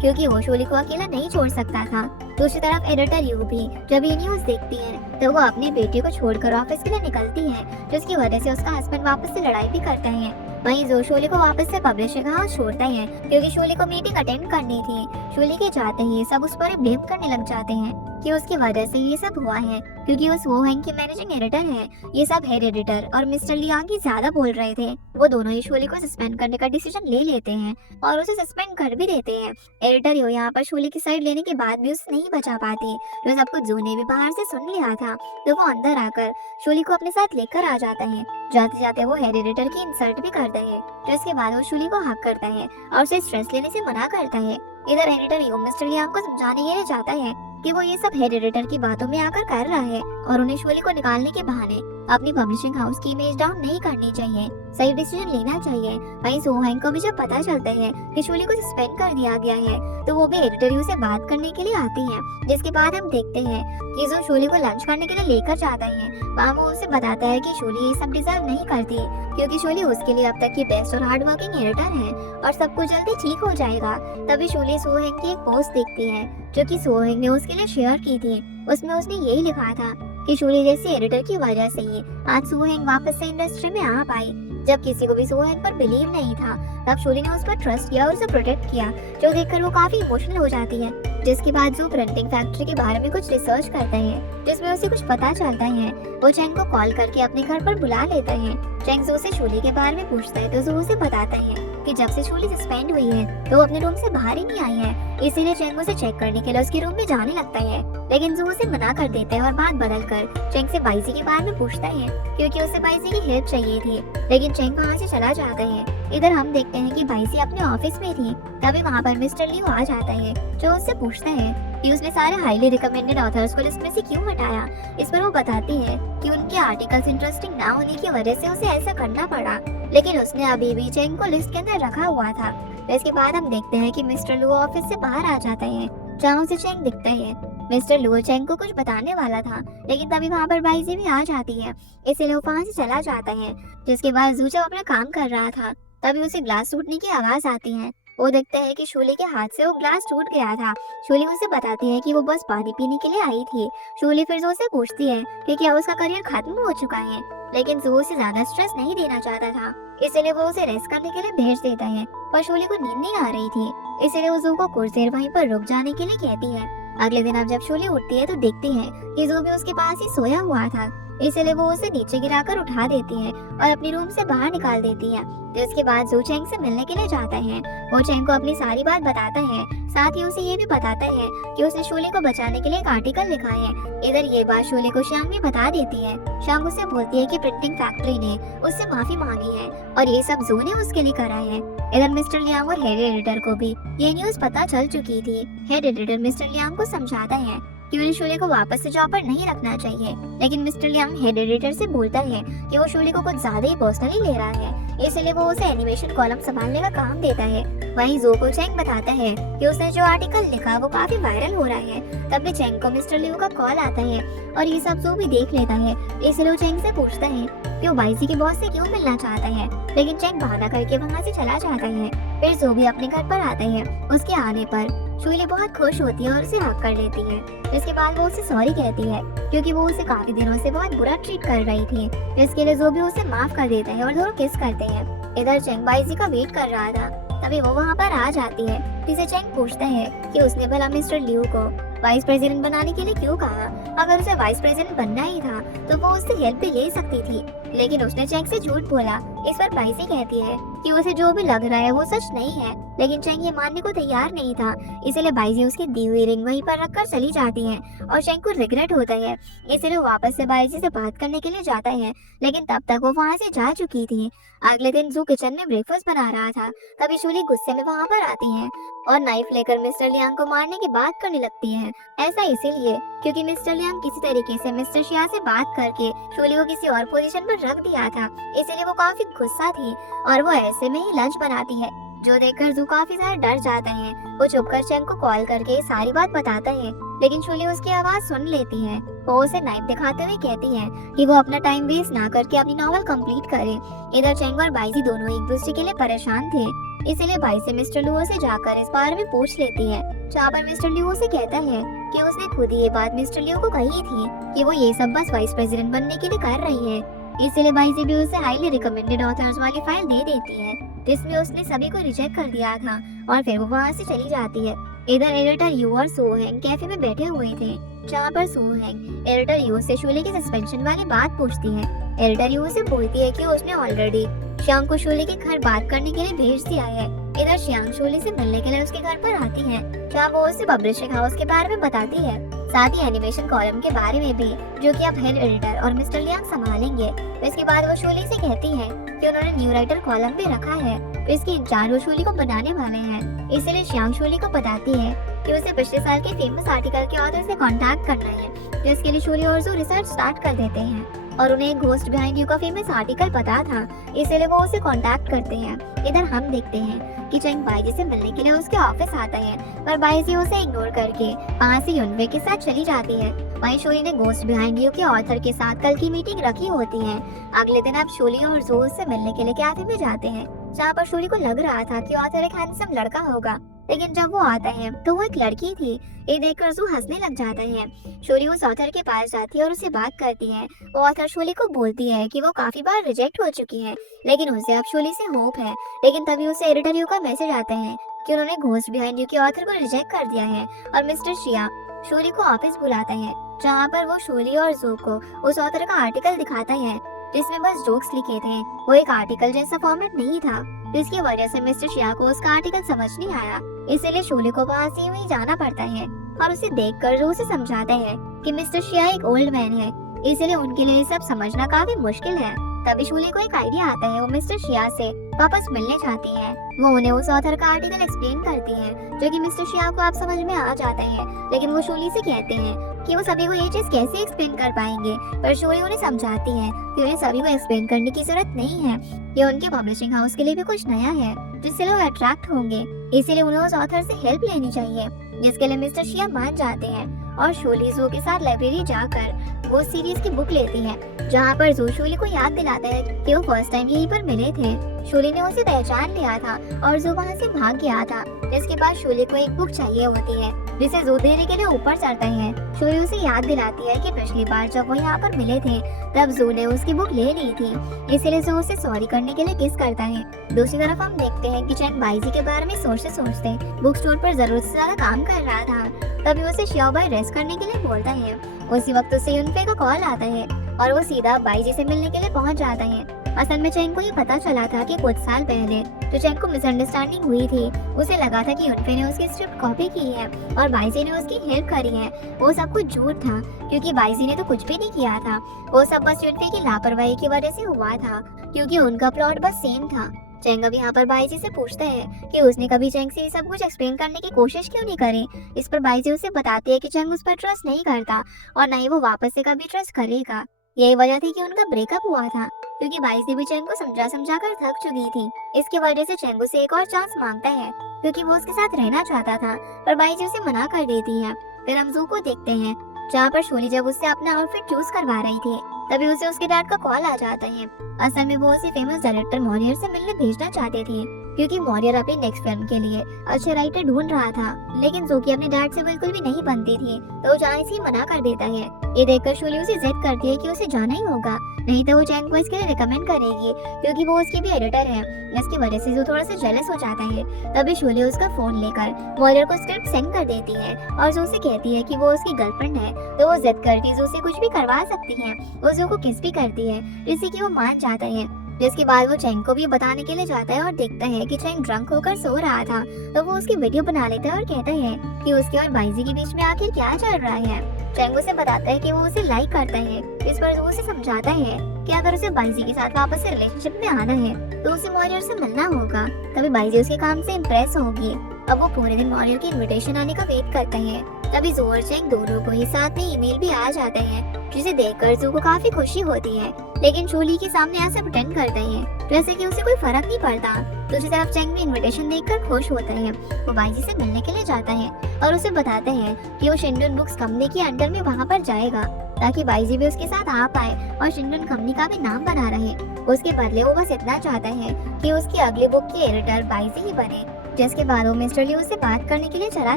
क्योंकि वो शोली को अकेला नहीं छोड़ सकता था। दूसरी तरफ एडिटर यू भी जब ये न्यूज देखती है तो वो अपने बेटे को छोड़कर ऑफिस के लिए निकलती है, जिसकी वजह से उसका हस्बैंड वापस से लड़ाई भी करता है। वहीं जो शोली को वापस से पब्लिशिंग हाउस छोड़ता है, क्योंकि शोली को मीटिंग अटेंड करनी थी। शोली के जाते ही सब उस पर ब्लेम करने लग जाते हैं कि उसकी वजह से ये सब हुआ है, क्योंकि उस वो हेंग की मैनेजिंग एडिटर है। ये सब हेड एडिटर और मिस्टर लियांग ही ज्यादा बोल रहे थे। वो दोनों ही शोली को सस्पेंड करने का डिसीजन ले लेते हैं और उसे सस्पेंड कर भी देते हैं। एडिटर यो यहाँ पर शोली की साइड लेने के बाद भी उसे नहीं बचा पाती, जो सब कुछ जू ने भी बाहर से सुन लिया था। तो वो अंदर आकर शोली को अपने साथ लेकर आ जाता है। जाते जाते वो हेड एडिटर की इंसल्ट भी करता है, जिसके बाद वो शोली को हक करता है और उसे स्ट्रेस लेने से मना करता है। इधर एडिटर यो मिस्टर लियांग को समझाने के लिए जाता है कि वो ये सब हेड एडिटर की बातों में आकर कर रहा है और उन्हें शोले को निकालने के बहाने अपनी पब्लिशिंग हाउस की इमेज डाउन नहीं करनी चाहिए, सही डिसीजन लेना चाहिए। वहीं सो हैंग को भी जब पता चलता है कि शोले को सस्पेंड कर दिया गया है तो वो भी एडिटर यू से बात करने के लिए आती है, जिसके बाद हम देखते हैं कि जो शोले को लंच करने के लिए लेकर जाता है वहाँ वो उसे बताता है कि शोले ये सब डिजर्व नहीं करती, क्योंकि शोले उसके लिए अब तक की बेस्ट और हार्ड वर्किंग एडिटर है और सब कुछ जल्दी ठीक हो जाएगा। तभी शोले सो हैंग की एक पोस्ट देखती है जो कि सो हैंग ने उसके लिए शेयर की थी। उसमें उसने यही लिखा था कि शोले जैसी एडिटर की वजह से ही आज सो हैंग वापस से इंडस्ट्री में आ पाई। जब किसी को भी सो हैंग पर बिलीव नहीं था तब शोले ने उस पर ट्रस्ट किया और उसे प्रोटेक्ट किया, जो देखकर वो काफी इमोशनल हो जाती है। जिसके बाद जो प्रिंटिंग फैक्ट्री के बारे में कुछ रिसर्च करता है जिसमें उसे कुछ पता चलता है। वो चैंग को कॉल करके अपने घर पर बुला लेता है। चैंग जो से शोले के बारे में पूछता है तो जो उसे बताता है कि जब से शोले सस्पेंड हुई है तो वो अपने रूम से बाहर ही नहीं आई है, इसीलिए चैंग उसे चेक करने के लिए उसके रूम में जाने लगता है। लेकिन जो उसे मना कर देता है और बात बदल कर चैंग से बाइजी के बारे में पूछता है, क्योंकि उसे बाइजी की हेल्प चाहिए थी। लेकिन चैंग वहाँ से चला जाता है। इधर हम देखते हैं कि बाइजी अपने ऑफिस में थी, तभी वहाँ पर मिस्टर लियो आ जाता है जो उससे पूछता है कि उसने सारे हाईली रिकमेंडेड ऑथर्स को लिस्ट में से क्यों हटाया। इस पर वो बताती है कि उनके आर्टिकल्स इंटरेस्टिंग ना होने की वजह से उसे ऐसा करना पड़ा, लेकिन उसने अभी भी चैंग को लिस्ट के अंदर रखा हुआ था। तो इसके बाद हम देखते हैं कि मिस्टर लुओ ऑफिस से बाहर आ जाता है जहाँ उसे चैंग दिखता है। मिस्टर लुओ चैंग को कुछ बताने वाला था, लेकिन तभी वहाँ पर बाइजी भी आ जाती है, इसीलिए वो वहाँ से चला जाता है। जिसके बाद जू जब अपना काम कर रहा था तभी उसे ग्लास टूटने की आवाज आती है। वो देखता है कि शोले के हाथ से वो ग्लास टूट गया था। शोले उसे बताती है कि वो बस पानी पीने के लिए आई थी। शोले फिर उससे पूछती है कि क्या उसका करियर खत्म हो चुका है, लेकिन जो उसे ज्यादा स्ट्रेस नहीं देना चाहता था, इसलिए वो उसे रेस्ट करने के लिए भेज देता है। पर शोले को नींद नहीं आ रही थी, इसलिए वो जू को कुछ देर वहीं पर रुक जाने के लिए कहती है। अगले दिन अब जब शोले उठती है तो देखती है कि जू भी उसके पास ही सोया हुआ था, इसलिए वो उसे नीचे गिराकर उठा देती है और अपनी रूम से बाहर निकाल देती है। जिसके बाद जू चैंग से मिलने के लिए जाता है। वो चैंग को अपनी सारी बात बताता है, साथ ही उसे ये भी बताता है कि उसने शोले को बचाने के लिए एक आर्टिकल लिखा है। इधर ये बात शोले को शांग भी बता देती है। शांग उसे बोलती है कि प्रिंटिंग फैक्ट्री ने उससे माफी मांगी है और ये सब जू ने उसके लिए करा है। इधर मिस्टर लियांग और हेड एडिटर को भी ये न्यूज पता चल चुकी थी। हेड एडिटर मिस्टर लियांग को समझाता है कि उन्हें शोले को वापस से जॉब पर नहीं रखना चाहिए, लेकिन मिस्टर लियांग हेड एडिटर से बोलता है कि वो शोले को कुछ ज्यादा ही पर्सनली ले रहा है, इसलिए वो उसे एनिमेशन कॉलम संभालने का काम देता है। वहीं जो को चैंग बताता है कि उसने जो आर्टिकल लिखा वो काफी वायरल हो रहा है। तब भी चैंग को मिस्टर लियो का कॉल आता है और ये सब जो भी देख लेता है, इसलिए वो चैंग से पूछता है कि वो बाइजी के बॉस से क्यों मिलना चाहता है, लेकिन चैंग बहाना करके वहाँ से चला जाता है। फिर जो भी अपने घर पर आता है, उसके आने पर शोले बहुत खुश होती है और उसे हक कर लेती है। इसके बाद वो उसे सॉरी कहती है, क्योंकि वो उसे काफी दिनों से बहुत बुरा ट्रीट कर रही थी। इसके लिए जो भी उसे माफ कर देता है और दोनों किस करते हैं। इधर चैंग बाइजी का वेट कर रहा था, तभी वो वहाँ पर आ जाती है, जिसे चैंग पूछता है कि उसने भला मिस्टर लियो को वाइस प्रेसिडेंट बनाने के लिए क्यों कहा। अगर उसे वाइस प्रेसिडेंट बनना ही था तो वो उससे हेल्प भी ले सकती थी, लेकिन उसने चैंग से झूठ बोला। इस पर बाइजी कहती है कि उसे जो भी लग रहा है वो सच नहीं है, लेकिन चैंग ये मानने को तैयार नहीं था, इसलिए बाइजी उसकी दी हुई रिंग वहीं पर रखकर चली जाती है और चैंग को रिग्रेट होता है, इसलिए वो वापस से बाइजी से बात करने के लिए जाता है, लेकिन तब तक वो वहाँ से जा चुकी थी। अगले दिन जू किचन में ब्रेकफास्ट बना रहा था, तभी शोले गुस्से में वहाँ पर आती है और नाइफ लेकर मिस्टर लियांग को मारने की बात करने लगती है। ऐसा इसीलिए क्योंकि मिस्टर लियांग किसी तरीके से मिस्टर शिया से बात करके शोले को किसी और पोजीशन पर रख दिया था, इसीलिए वो काफी गुस्सा थी और वो ऐसे में ही लंच बनाती है, जो देखकर जू काफी ज्यादा डर जाता है। वो चुपकर चैंग को कॉल करके सारी बात बताता है, लेकिन शोले उसकी आवाज सुन लेती है। वो उसे नाइफ दिखाते हुए कहती है कि वो अपना टाइम वेस्ट ना करके अपनी नॉवल कंप्लीट करे। इधर चैंग और बाइजी दोनों एक दूसरे के लिए परेशान थे, इसीलिए बाई से मिस्टर लुओ से जाकर इस बारे में पूछ लेती है, जहाँ पर मिस्टर लियो से कहता है कि उसने खुद ये बात मिस्टर लियो को कही थी कि वो ये सब बस वाइस प्रेसिडेंट बनने के लिए कर रही है। इसलिए बाइजी भी उसे हाईली रिकमेंडेड ऑथर्स वाली फाइल दे देती है, जिसमें उसने सभी को रिजेक्ट कर दिया था और फिर वो वहाँ से चली जाती है। इधर एडिटर यू और सो हैंग कैफे में बैठे हुए थे, जहाँ पर सो हैंग एडिटर यू से शोले की सस्पेंशन वाली बात पूछती है। एडिटर यू से बोलती है कि उसने ऑलरेडी श्यांग को शोले के घर बात करने के लिए भेज दिया है। इधर श्यांग शोले से मिलने के लिए उसके घर पर आती है, जहाँ वो उसे पब्लिशिंग हाउस के बारे में बताती है, साथ ही एनिमेशन कॉलम के बारे में भी, जो कि अब हेड एडिटर और मिस्टर लियांग संभालेंगे। इसके बाद वो शोले से कहती है कि उन्होंने न्यू राइटर कॉलम भी रखा है तो इसके इंचार्ज वो शोली को बनाने वाले हैं। इसलिए श्यांग शोली को बताती है कि उसे पिछले साल के फेमस आर्टिकल के ऑथर से कांटेक्ट करना है। तो इसके लिए शोली और जू रिसर्च स्टार्ट कर देते हैं और उन्हें घोस्ट बिहाइंड यू का फेमस आर्टिकल पता था, इसलिए वो उसे कांटेक्ट करते हैं। इधर हम देखते हैं कि चैंग बाईजी से मिलने के लिए उसके ऑफिस आता है, पर बाईजी उसे इग्नोर करके वहाँ से युनवे के साथ चली जाती है। वहीं शोली ने घोस्ट बिहाइंड यू के ऑथर के साथ कल की मीटिंग रखी होती है। अगले दिन अब शोली और जू से मिलने के लिए कैफे में जाते हैं, जहाँ पर शोली को लग रहा था कि ऑथर एक हैंडसम लड़का होगा, लेकिन जब वो आता है तो वो एक लड़की थी। ये देखकर जू हंसने लग जाता है। शोली उस ऑथर के पास जाती है और उससे बात करती है। वो ऑथर शोली को बोलती है कि वो काफी बार रिजेक्ट हो चुकी है, लेकिन उसे अब शोली से होप है। लेकिन तभी उसे एडिटर यू का मैसेज आता है कि उन्होंने घोस्ट बिहाइंड यू के ऑथर को रिजेक्ट कर दिया है। और मिस्टर शिया शोली को ऑफिस बुलाता है, जहाँ पर वो शोली और जू को उस ऑथर का आर्टिकल दिखाता है जिसमें बस जोक्स लिखे थे। वो एक आर्टिकल जैसा फॉर्मेट नहीं था, जिसकी वजह से मिस्टर शिया को उसका आर्टिकल समझ नहीं आया। इसीलिए शोले को वहाँ से यूं ही जाना पड़ता है और उसे देखकर जो उसे समझाता है कि मिस्टर शिया एक ओल्ड मैन है, इसीलिए उनके लिए सब समझना काफी मुश्किल है। तभी शोले को एक आइडिया आता है। वो मिस्टर शिया से वापस मिलने चाहती है। वो उन्हें उस ऑथर का आर्टिकल एक्सप्लेन करती है, जो कि मिस्टर शिया को आप समझ में आ जाता है। लेकिन वो शोली से कहते हैं कि वो सभी को ये चीज कैसे एक्सप्लेन कर पाएंगे, पर शोली उन्हें समझाती है कि उन्हें सभी को एक्सप्लेन करने की जरूरत नहीं है। ये उनके पब्लिशिंग हाउस के लिए भी कुछ नया है, जिससे लोग अट्रैक्ट होंगे, इसीलिए उन्हें उस ऑथर से हेल्प लेनी चाहिए, जिसके लिए मिस्टर शिया मान जाते हैं। और शोली जू के साथ लाइब्रेरी जाकर वो सीरीज की बुक लेती है, जहाँ पर जू शोली को याद दिलाता है कि वो फर्स्ट टाइम यहीं पर मिले थे। शोली ने उसे पहचान लिया था और जू वहाँ से भाग गया था। जिसके बाद शोली को एक बुक चाहिए होती है, जिसे जू देने के लिए ऊपर चढ़ता है। शोली उसे याद दिलाती है कि पिछली बार जब वो यहाँ पर मिले थे तब जू ने उसकी बुक ले ली थी, इसीलिए जू उसे सॉरी करने के लिए किस करता है। दूसरी तरफ हम देखते हैं कि चैंग बाईजी के बारे में सोचते सोचते बुक स्टोर पर जरूरत से ज्यादा काम कर रहा था। तभी उसे श्याओबाई रेस्ट करने के लिए बोलता है। उसी वक्त उसे युनफे का कॉल आता है और वो सीधा बाईजी से मिलने के लिए पहुंच जाता है। असल में चैंग को ये पता चला था कि कुछ साल पहले जो चैंग को मिसअंडरस्टैंडिंग हुई थी, उसे लगा था कि युनफे ने उसकी स्क्रिप्ट कॉपी की है और बाईजी ने उसकी हेल्प करी है। वो सब कुछ झूठ था, क्योंकि बाईजी ने तो कुछ भी नहीं किया था। वो सब बस युनफे की लापरवाही की वजह से हुआ था, क्योंकि उनका प्लॉट बस सेम था। चैंग अब यहाँ पर बाईजी से पूछता है कि उसने कभी चैंग से ये सब कुछ एक्सप्लेन करने की कोशिश क्यों नहीं करी। इस पर बाईजी उसे बताती है कि चैंग उस पर ट्रस्ट नहीं करता और न ही वो वापस से कभी ट्रस्ट करेगा। यही वजह थी कि उनका ब्रेकअप हुआ था, क्योंकि बाईजी भी चैंग को समझा कर थक चुकी थी। इसकी वजह से चैंग उसे एक और चांस मांगता है, क्योंकि वो उसके साथ रहना चाहता था, पर बाईजी उसे मना कर देती है। फिर हम जू को देखते हैं, जहाँ पर शोली जब उससे अपना आउटफिट चूज करवा रही थी, तभी उसे उसके डैड का कॉल आ जाता है। असल में वो उसे फेमस डायरेक्टर मॉरियर से मिलने भेजना चाहते थे, क्योंकि मॉरियर अपनी नेक्स्ट फिल्म के लिए अच्छे राइटर ढूंढ रहा था। लेकिन जू की अपने डैड से बिल्कुल भी नहीं बनती थी, तो वो जाने से ही मना कर देता है। ये देखकर शोली उसे जिद करती है कि उसे जाना ही होगा, नहीं तो वो चैंग को इसके लिए रिकमेंड करेगी, क्योंकि वो उसकी भी एडिटर है। इसकी वजह से जो थोड़ा सा जेलस हो जाता है। तभी शोली उसका फोन लेकर मॉरियर को स्क्रिप्ट सेंड कर देती है और जो उसे कहती है कि वो उसकी गर्लफ्रेंड है, तो वो जिद करके जो उसे कुछ भी करवा सकती है। वो जो को किस भी करती है, जिससे कि वो मान जाता है। जिसके बाद वो चैंग को भी बताने के लिए जाता है और देखता है कि चैंग ड्रंक होकर सो रहा था, तो वो उसकी वीडियो बना लेता है और कहता है कि उसके और बाईजी के बीच में आखिर क्या चल रहा है। चैंग उसे बताता है कि वो उसे लाइक करता है। इस पर वो उसे समझाता है कि अगर उसे बाईजी के साथ वापस से रिलेशनशिप में आना है तो उसे मॉरियर से मिलना होगा, तभी बाईजी उसके काम से इम्प्रेस होगी। अब वो पूरे दिन मॉरियर की इनविटेशन आने का वेट करते हैं। तभी जू और चैंग दोनों को ही साथ में ईमेल भी आ जाते हैं, जिसे देखकर जू को काफी खुशी होती है। लेकिन शोली के सामने ऐसा प्रेटेंड करते हैं जैसे कि उसे कोई फर्क नहीं पड़ता। दूसरी तरफ चैंग भी इनविटेशन देखकर खुश होता है। वो बाईजी से मिलने के लिए जाता है और उसे बताते हैं कि वो शिंडन बुक्स कंपनी के अंडर में वहाँ पर जाएगा, ताकि बाईजी भी उसके साथ आ पाए और शिंडन कंपनी का भी नाम बना रहे। उसके बदले वो बस इतना चाहता है कि उसकी अगली बुक की एडिटर बाईजी ही बने। जिसके बाद वो मिस्टर ली उससे बात करने के लिए चला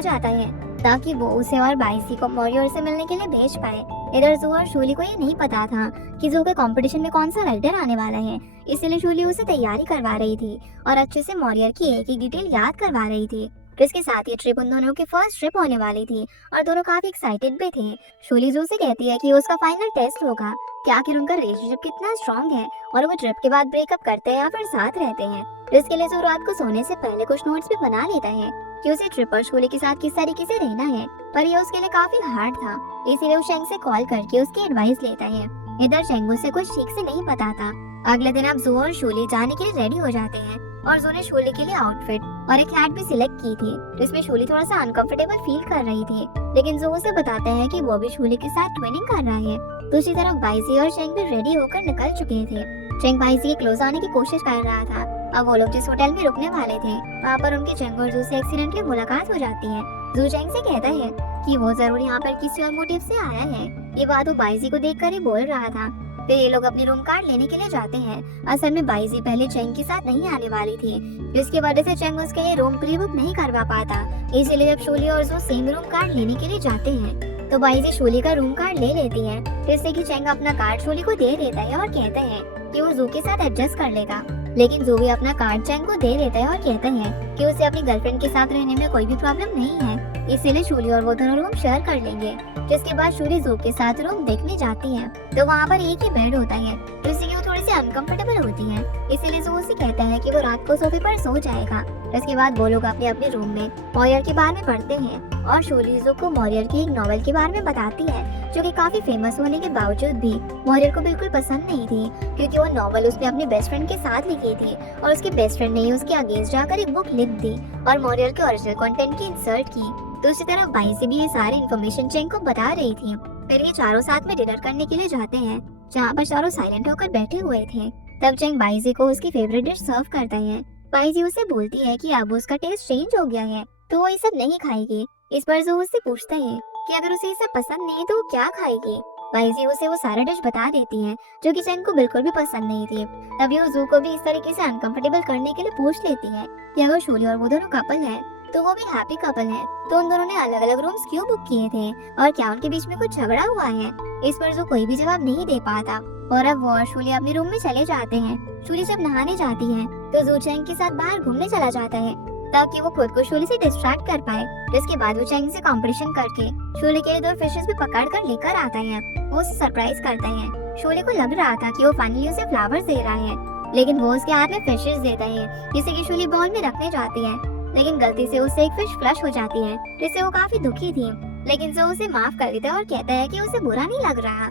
जाता है, ताकि वो उसे और बाईजी को मॉरियर से मिलने के लिए भेज पाए। इधर जू और शोली को ये नहीं पता था कि जू के कंपटीशन में कौन सा राइटर आने वाला है, इसलिए शोली उसे तैयारी करवा रही थी और अच्छे से मॉरियर की एक एक डिटेल याद करवा रही थी। इसके साथ ये ट्रिप उन दोनों की फर्स्ट ट्रिप होने वाली थी और दोनों काफी एक्साइटेड भी थे। शोली जू से कहती है कि उसका फाइनल टेस्ट होगा कि आखिर उनका रिलेशनशिप कितना स्ट्रॉन्ग है और वो ट्रिप के बाद ब्रेकअप करते हैं या फिर साथ रहते हैं। इसके लिए जू रात को सोने से पहले कुछ नोट्स भी बना लेता है कि उसे ट्रिप और शोली के साथ किस तरीके से रहना है, पर ये उसके लिए काफी हार्ड था, इसीलिए वो शेंग से कॉल करके उसकी एडवाइस लेता है। इधर शेंग उसे कुछ ठीक से नहीं पता था। अगले दिन अब जू और शोली जाने के लिए रेडी हो जाते हैं। और जो ने शोले के लिए आउटफिट और एक हैट भी सिलेक्ट की थी, जिसमें शोली थोड़ा सा अनकंफर्टेबल फील कर रही थी। लेकिन जो उसे बताता है कि वो भी शोले के साथ ट्विनिंग कर रहा है। दूसरी तरफ बाइजी और चेंग भी रेडी होकर निकल चुके थे। चेंग बाइजी के क्लोज आने की कोशिश कर रहा था। अब वो लोग जिस होटल में रुकने वाले थे, वहाँ पर उनकी चेंग और जू से एक्सीडेंटली मुलाकात हो जाती है। जू चेंग से कहता है कि वो जरूर यहाँ पर किसी और मोटिव से आया है। ये बात वो बाइजी को देखकर ही बोल रहा था। फिर ये लोग अपनी रूम कार्ड लेने के लिए जाते हैं। असल में बाइजी पहले चेंग के साथ नहीं आने वाली थी, जिसकी वजह से चेंग उसके लिए रूम प्री बुक नहीं करवा पाता। इसीलिए जब शोली और जो सेम रूम कार्ड लेने के लिए जाते हैं, तो बाइजी शोली का रूम कार्ड ले लेती है, जिससे कि चेंग अपना कार्ड शोली को दे देता है और कहता है कि वो जू के साथ एडजस्ट कर लेगा। लेकिन जू भी अपना कार्ड चेंग को दे देता है और कहता है कि उसे अपनी गर्लफ्रेंड के साथ रहने में कोई भी प्रॉब्लम नहीं है, इसीलिए शोली और वो दोनों रूम शेयर कर लेंगे। जिसके बाद शोली जू के साथ रूम देखने जाती है, तो वहाँ पर एक ही बेड होता है, जिससे कि वो थोड़ी सी अनकंफर्टेबल होती है। इसीलिए जू उसे कहता है कि वो रात को सोफे पर सो जाएगा। इसके बाद वो लोग अपने अपने रूम में मॉरियर के बारे में पढ़ते हैं और शोली जू को मॉरियर की एक नॉवेल के बारे में बताती है, जो कि काफी फेमस होने के बावजूद भी मॉरियर को बिल्कुल पसंद नहीं थी, क्योंकि वो नॉवेल उसने अपने बेस्ट फ्रेंड के साथ लिखी थी और उसके बेस्ट फ्रेंड ने उसके अगेंस्ट जाकर एक बुक लिख दी और मॉरियर के ओरिजिनल कंटेंट की इंसर्ट की। दूसरी तरफ बाइजी भी ये सारी इन्फॉर्मेशन चेंग को बता रही थी। फिर ये चारों साथ में डिनर करने के लिए जाते हैं, जहाँ पर चारों साइलेंट होकर बैठे हुए थे। तब चेंग बाइजी को उसकी फेवरेट डिश सर्व करता है। बाइजी उसे बोलती है कि अब उसका टेस्ट चेंज हो गया है, तो वो ये सब नहीं खाएगी। इस पर जो उससे पूछता है कि अगर उसे ये सब पसंद नहीं तो वो क्या खाएगी। बाइजी उसे वो सारा डिश बता देती है, जो कि चेंग को बिल्कुल भी पसंद नहीं थी। तभी वो जू को भी इस तरीके से अनकंफर्टेबल करने के लिए पूछ लेती है कि अगर शोली और वो दोनों कपल है, तो वो भी हैप्पी कपल है, तो उन दोनों ने अलग अलग रूम्स क्यों बुक किए थे और क्या उनके बीच में कुछ झगड़ा हुआ है। इस पर जो कोई भी जवाब नहीं दे पाता और अब वो और शोली अपने रूम में चले जाते हैं। शोली जब नहाने जाती है, तो जू चेंग के साथ बाहर घूमने चला जाता है, ताकि वो खुद को शोली से डिस्ट्रैक्ट कर पाए। जिसके बाद वो चेंग से कंपटीशन करके शोली के लिए 2 फिशेस भी पकड़ कर लेकर आता है। वो उसे सरप्राइज करता है। शोली को लग रहा था कि वो फाइनली उसे फ्लावर्स दे रहा है, लेकिन वो उसके हाथ में फिशेस देता है, जिसे कि शोली बॉल में रखने जाती है। लेकिन गलती से उससे एक फिश फ्लश हो जाती है, जिससे वो काफी दुखी थी। लेकिन जो उसे माफ कर देता है और कहता है कि उसे बुरा नहीं लग रहा,